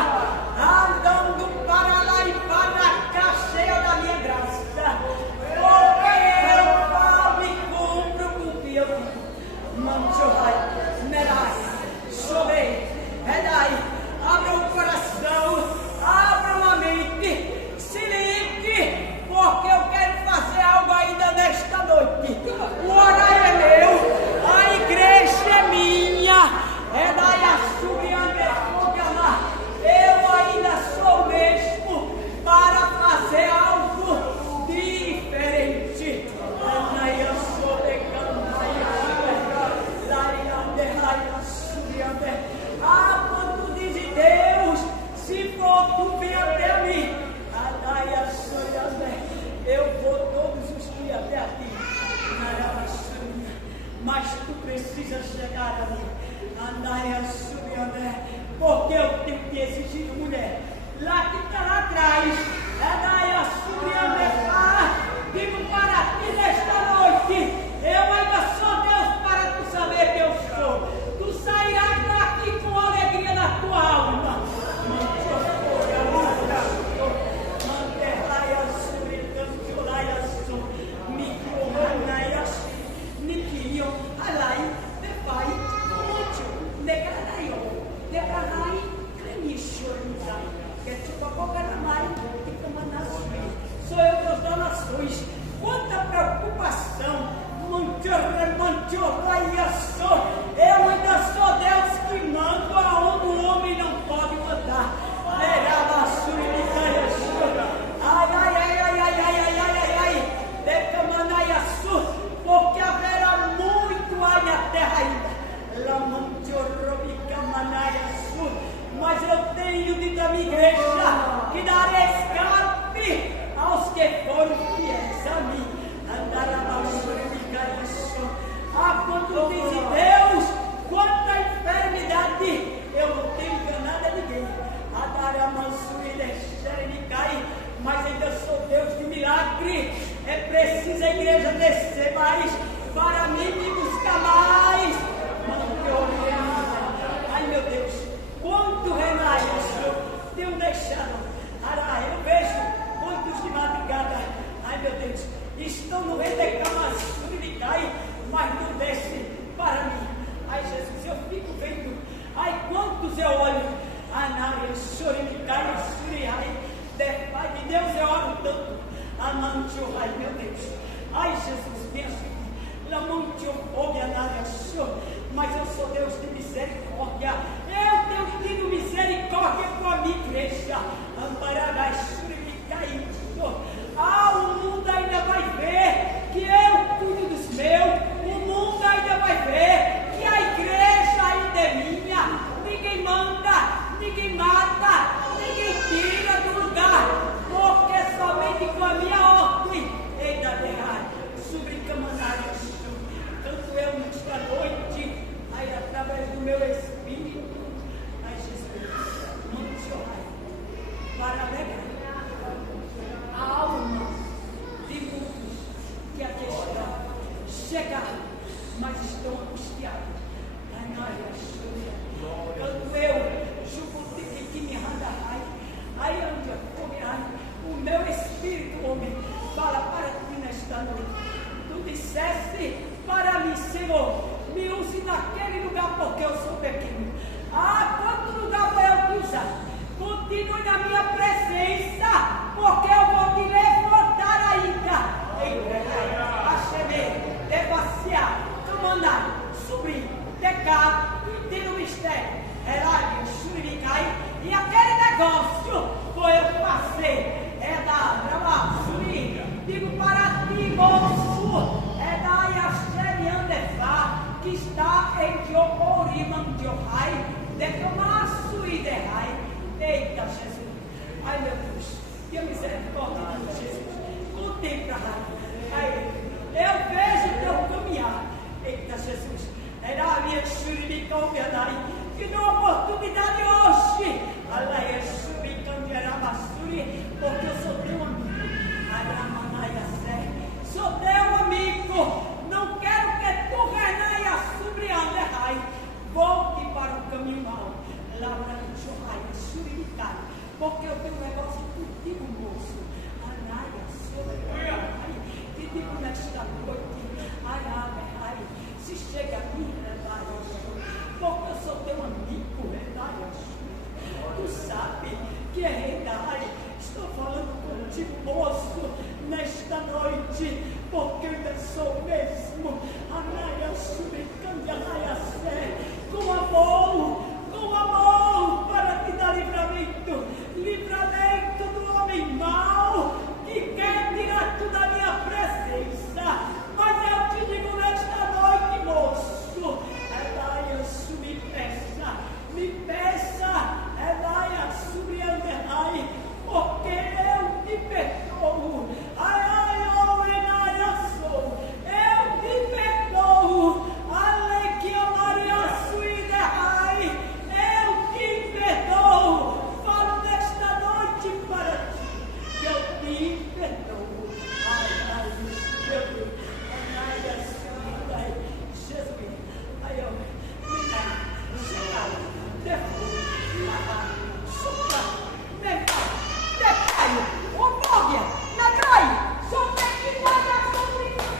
andando para lá e para cá, cheia da minha graça, porque eu falo e cumpro com o que eu digo. Manchorai, Nerai, Sobei, Redai, abra o coração, abra a mente, se ligue. Porque eu quero fazer algo ainda nesta noite. O horário é meu, a igreja é minha. É da Yassubiandesmogana. Eu ainda sou mesmo para fazer algo diferente. Quando diz Deus, se for tu vem até mim. Eu vou todos os dias até aqui, mas tu precisas chegar a mim, porque eu tenho que exigir mulher. Lá que está lá atrás, digo para ti nesta noite, eu ainda sou Deus para tu saber que eu sou. Tu sairás daqui com alegria na tua alma. Sou eu Deus das nações. Quanta preocupação. Eu ainda sou Deus que mando aonde o homem não pode mandar. Porque haverá muito aí na terra ainda. Mas eu tenho dito à minha igreja que darei escape aos que foram fiéis a mim. Quando diz Deus, quanta enfermidade, eu não tenho enganado a ninguém. Mas ainda sou Deus de milagre. É preciso a igreja descer mais para mim me buscar mais. Ai meu Deus, quanto renais tenho deixado. Eu vejo quantos de madrugada, ai meu Deus, estão no rei de camas, mas não desce para mim. Ai Jesus, eu fico vendo, ai quantos eu olho, Pai de Deus, eu oro tanto, ai meu Deus, ai Jesus, me ajude. Mas eu sou Deus de misericórdia. Eu tenho tido misericórdia com a minha igreja. O mundo ainda vai ver que eu cuido dos meus. O mundo ainda vai ver que a igreja ainda é minha. Ninguém manda, ninguém mata, ninguém tira do lugar, porque somente com a minha ordem ainda terá. Tanto eu nesta noite, aí através do meu espírito, ai Jesus, mande o seu raio para alegrar a alma de muitos que aqui estão, chegaram, mas estão angustiados. Quando eu julgo que me randa raio, aí onde eu for, o meu espírito, homem, fala para ti nesta noite. Tu disseste para mim, Senhor, me use naquele lugar porque eu sou pequeno. Quanto lugar vai eu te usar? Continue na minha presença, porque eu vou te digo para ti, moço, é da Yasteriandefá, que está em Joporimam de Ohai, de Tomaço e de Rai. Eita, Jesus. Ai, meu Deus. Que misericórdia de Jesus. Contempla, Rai. Eu vejo o teu caminhar. Eita, Jesus. Era a minha churibicão, verdade. Que dá oportunidade hoje. Alai, churibicão de Arabassuri, porque eu sou teu amigo. Sou teu amigo. Não quero que tu renaia subriande, Rai. Volte para o caminho mau. Laura de Jorai, Suricai. Porque eu tenho um negócio contigo, moço. Anaia, Suricai. Te digo nesta noite. Ai, se chega a mim, porque eu sou teu amigo, tu sabe que é verdade. Estou falando contigo, moço, nesta noite, porque eu sou mesmo. Anaia, Suricai, Anaia, com amor para te dar livramento do homem mau que quer tirar tu da minha presença. Mas eu te digo nesta noite, moço, Elaia, me peça, Elaia, subrianderai, porque eu te perdoo. Eu te perdoo. Ale que eu Maria Suiderai, eu te perdoo. Falo nesta noite para ti, que eu te perdoo. Ai, Jesus, ai, eu me dá, chegar, depois, lavar, sucar, negar, decaio, homógia, nadrai, só tem que guardar sobre isso,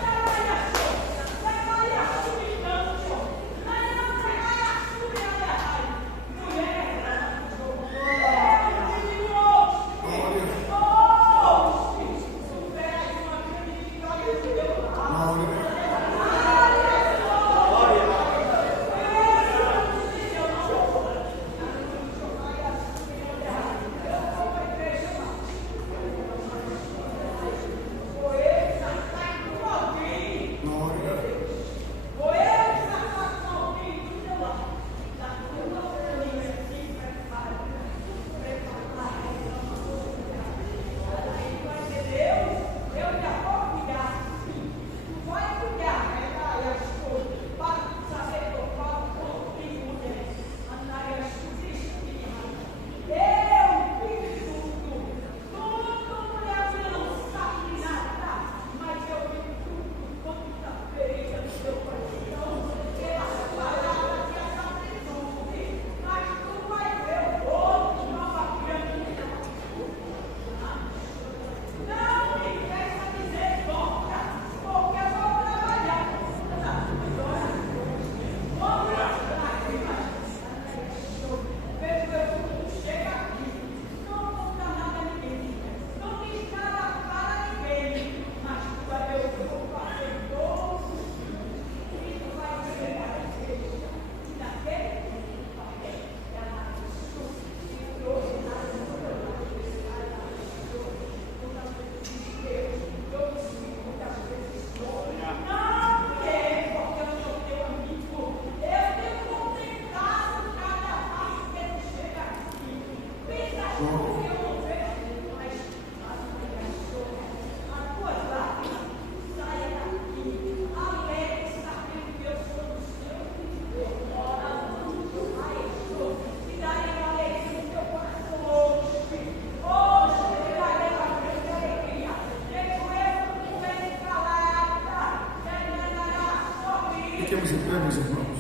Fiquemos em pé, meus irmãos.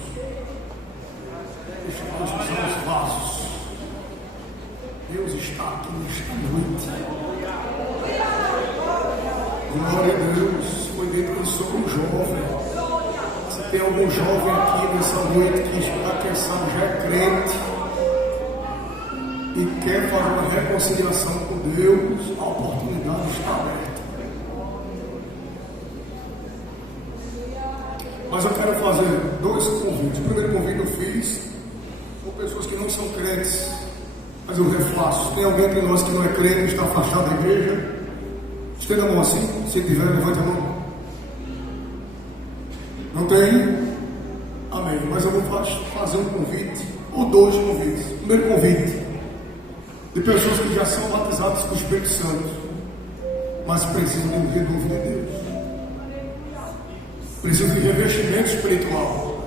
Deixemos usar os vasos. Deus está aqui nesta noite. Glória a Deus. Foi dentro do seu jovem. Se tem algum jovem aqui nessa noite que está, quem sabe, já é crente e quer fazer uma reconciliação com Deus, a oportunidade está aberta. Mas eu quero fazer dois convites. O primeiro convite eu fiz com pessoas que não são crentes, mas eu refaço. Tem alguém entre nós que não é crente e está afastado da igreja? Estenda a mão assim. Se tiver, levante a mão. Não tem? Amém. Mas eu vou fazer um convite, ou 2 convites. Primeiro convite, de pessoas que já são batizadas com o Espírito Santo, mas precisam de um renovo de Deus. Precisam de revestimento espiritual.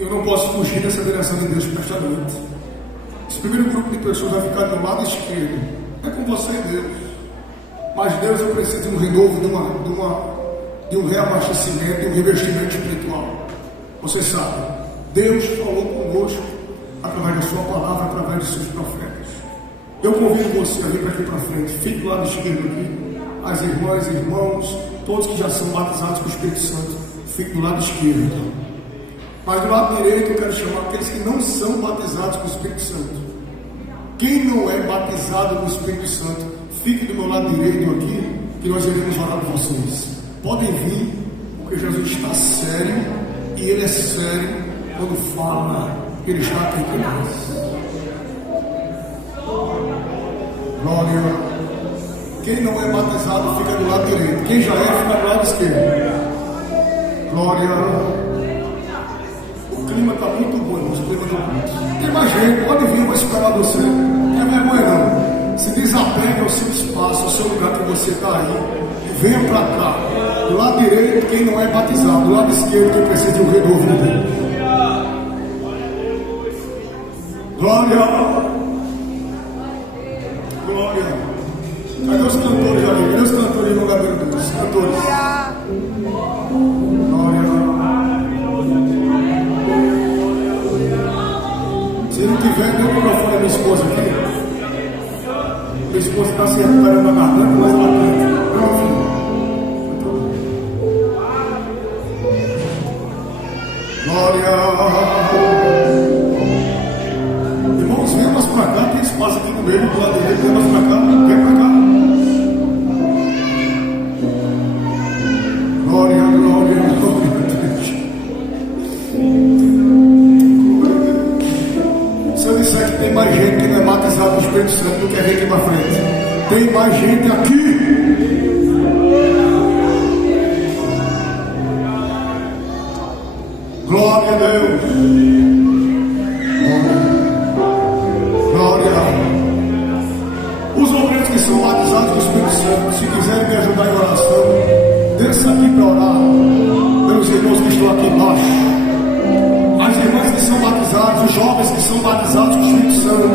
Eu não posso fugir dessa direção de Deus para esta noite. Esse primeiro grupo de pessoas vai ficar do lado esquerdo. É com você e Deus. Mas Deus, eu preciso de um renovo, de um reabastecimento, de um revestimento espiritual. Você sabe, Deus falou conosco através da sua palavra, através dos seus profetas. Eu convido você a vir para aqui para frente. Fique do lado esquerdo aqui. As irmãs e irmãos, todos que já são batizados com o Espírito Santo, fique do lado esquerdo. Então. Mas do lado direito eu quero chamar aqueles que não são batizados com o Espírito Santo. Quem não é batizado com o Espírito Santo, fique do meu lado direito aqui, que nós iremos orar por vocês. Podem vir, porque Jesus está sério, e Ele é sério quando fala, Ele está aqui com nós. Glória. Quem não é batizado fica do lado direito. Quem já é fica do lado esquerdo. Glória. O clima está muito bom, irmãos. O clima está muito. Tem mais gente, pode vir, eu vou esperar você. Não é vergonha não. Se desapegue ao seu espaço, ao seu lugar que você está aí. E venha para cá. Do lado direito, quem não é batizado. Do lado esquerdo, quem precisa de um renovo de Deus. Glória. Glória. Cadê os cantores ali? Cadê os cantores no Gabriel Deus? Os cantores. Glória. Se não tiver, dê o microfone à minha esposa aqui. Minha esposa está se recuperando a garganta, mas ela canta. Não, filho. Glória. Irmãos, venham mais para cá, tem espaço aqui no meio, do lado direito, venham mais para cá, vem para cá. Glória, glória, glória a Deus. Se eu disser que tem mais gente que não é batizado no Espírito Santo do que a gente para frente, tem mais gente aqui. Glória a Deus. Glória. Os obreiros que são batizados com o Espírito Santo, se quiserem me ajudar em oração, desça aqui para orar pelos irmãos que estão aqui embaixo. As irmãs que são batizadas, os jovens que são batizados com o Espírito Santo,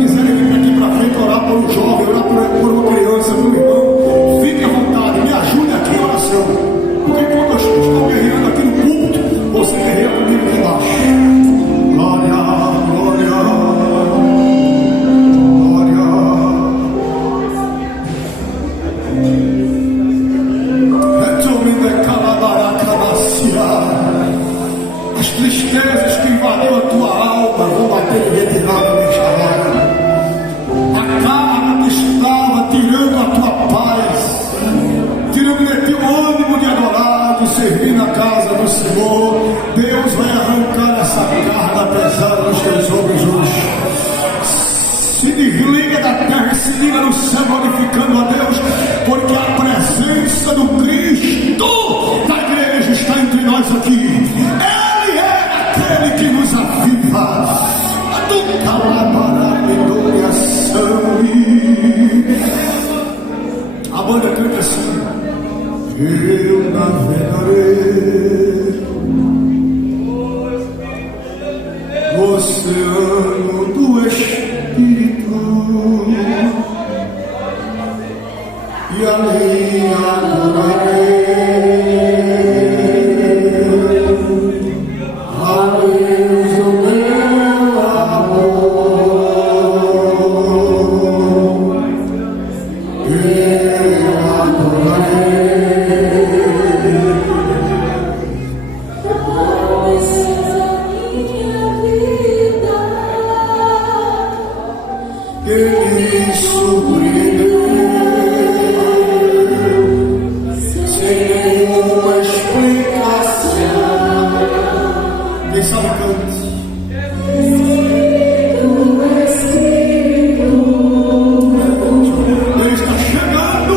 quiserem vir aqui para frente orar por um jovem, orar por uma criança, por um irmão, fique à vontade, me ajude aqui em oração. Porque quando eu estou guerreando aqui no culto, você guerreia comigo aqui embaixo. Glória, glória. As tristezas que invadiu a tua alma vão bater e retirar nesta hora. A carne que estava tirando a tua paz, tirando de ti o ânimo de adorar, de servir na casa do Senhor. Deus vai arrancar essa carga pesada dos teus ombros hoje. Se desliga da terra e se liga no céu, glorificando a Deus, porque a presença do Cristo da igreja está entre nós aqui. Ele é aquele que nos aviva. Do calabará e adoração. A banda canta assim: eu navegarei no oceano do Espírito, e ali adorarei a Deus o meu amor. Eu adorarei Ele surpreendeu sem nenhuma explicação. Quem sabe cante. Ele está chegando.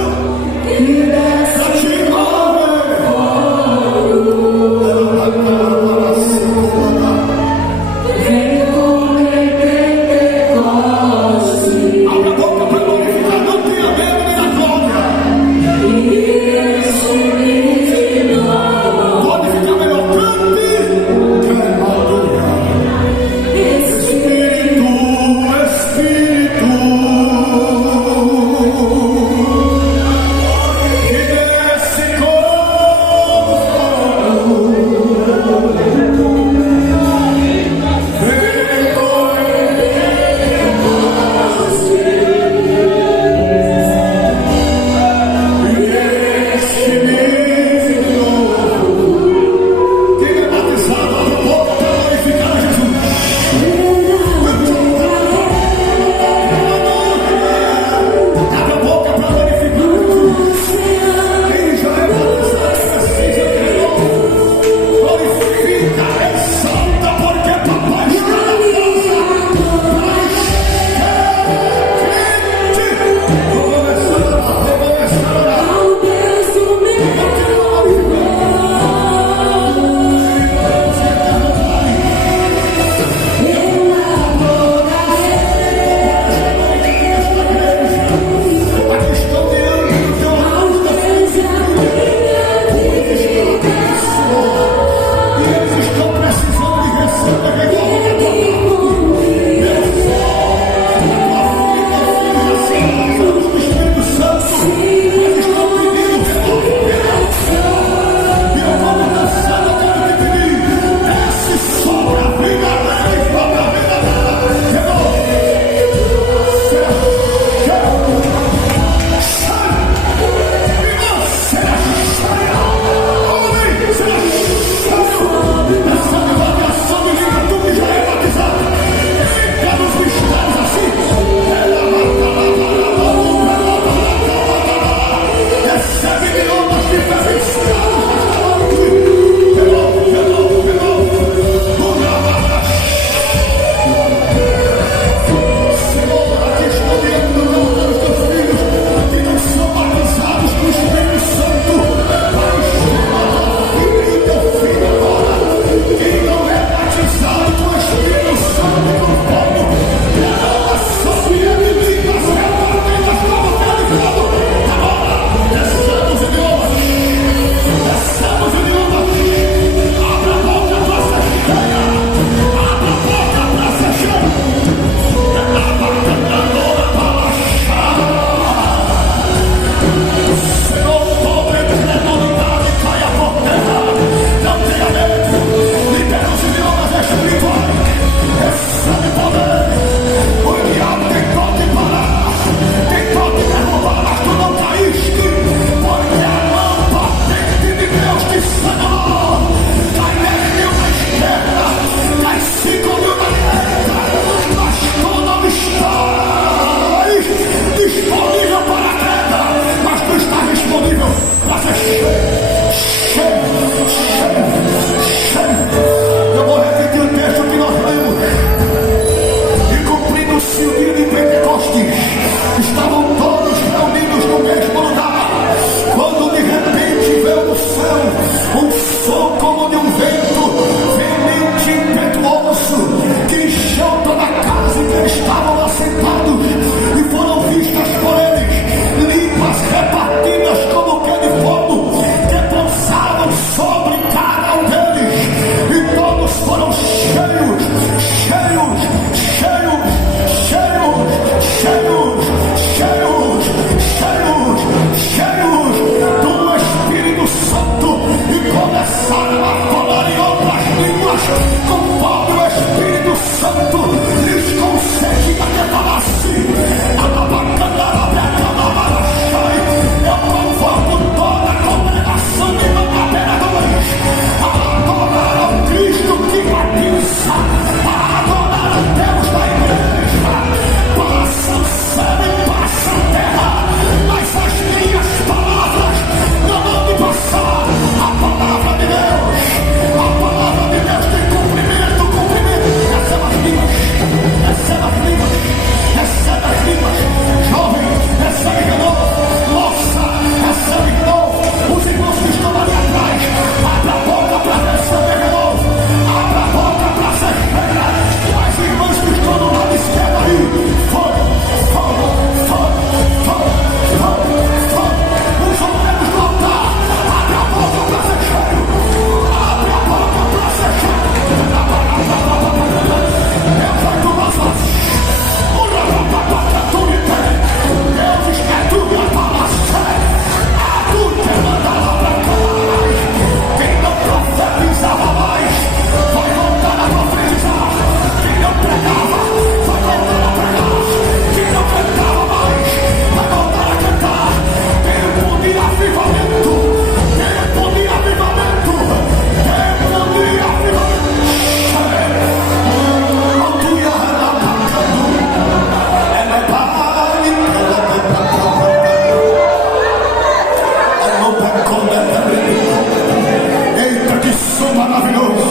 Eita, que som maravilhoso!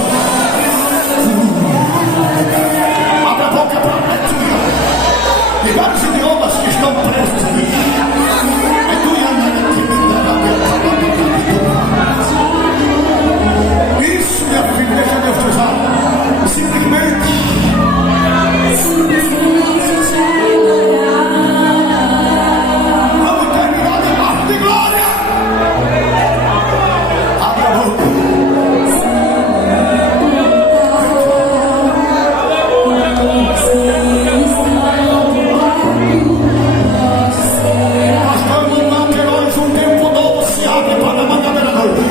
Abra a boca para a leitura de vários idiomas que estão presos aqui. Isso, minha filha, deixa Deus te usar. Simplesmente. Vamos terminar de marco de glória. Abra a boca. Pastor Manuel Queiroz, um tempo novo se abre para a manhã da noite.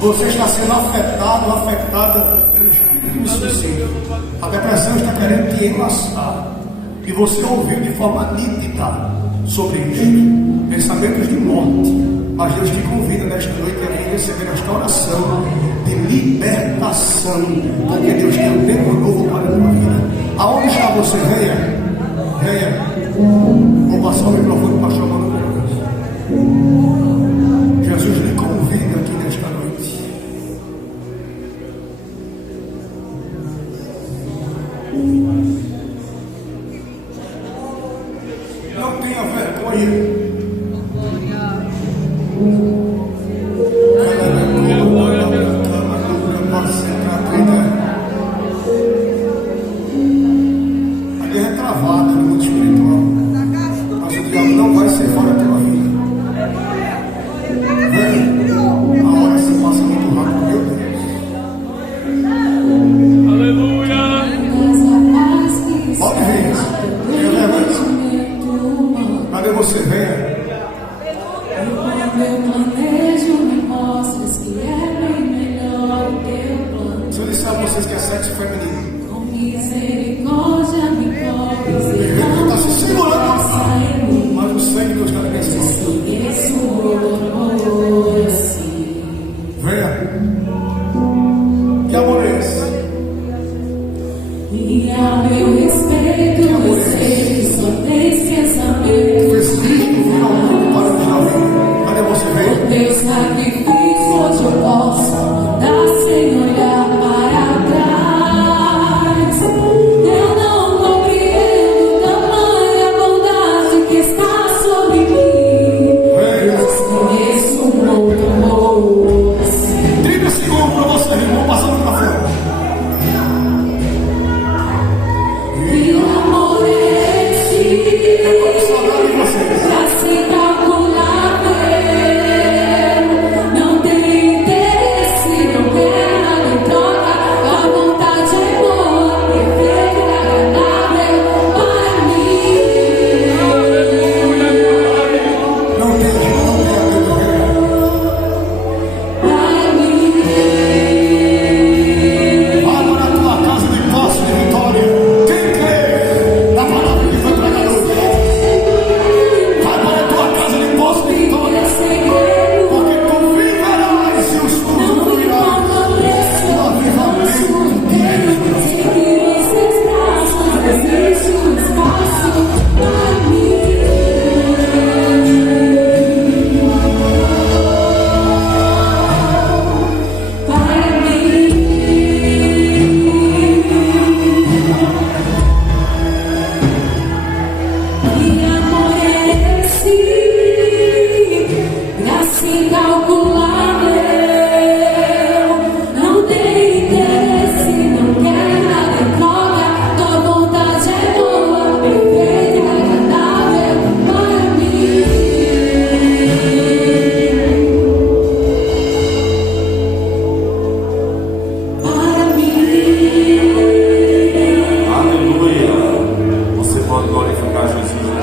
Você está sendo afetado, afetada pelo espírito do suicídio. A depressão está querendo te enlaçar. E você ouviu de forma nítida sobre isso. Pensamentos de morte. Mas Deus te convida nesta noite a vir receber esta oração de libertação. Porque Deus tem um tempo novo para a tua vida. Aonde está você? Venha. Venha. Vou passar o microfone para chamar no Deus. Jesus lhe convida aqui nesta noite. Não tenha vergonha. Ali é travada no mundo espiritual. Mas o diabo não vai ser fora da tua vida. A hora se passa muito rápido, meu Deus. Aleluia. Pode vir. Cadê você? Venha. Se eu disser a vocês que é sexo feminino, ele está se segurando, mas o sangue não está nesse. Venha. Que amor é esse? E a meu respeito, você só tem pensamento. Para nos dar vida. Cadê você? Venha. Deus sacrifício, hoje eu posso andar sem olhar para trás. Eu não compreendo tamanha bondade que está sobre mim. Eu desconheço um outro amor. 30 segundos para você, irmão, passando para frente. E pode glorificar Jesus.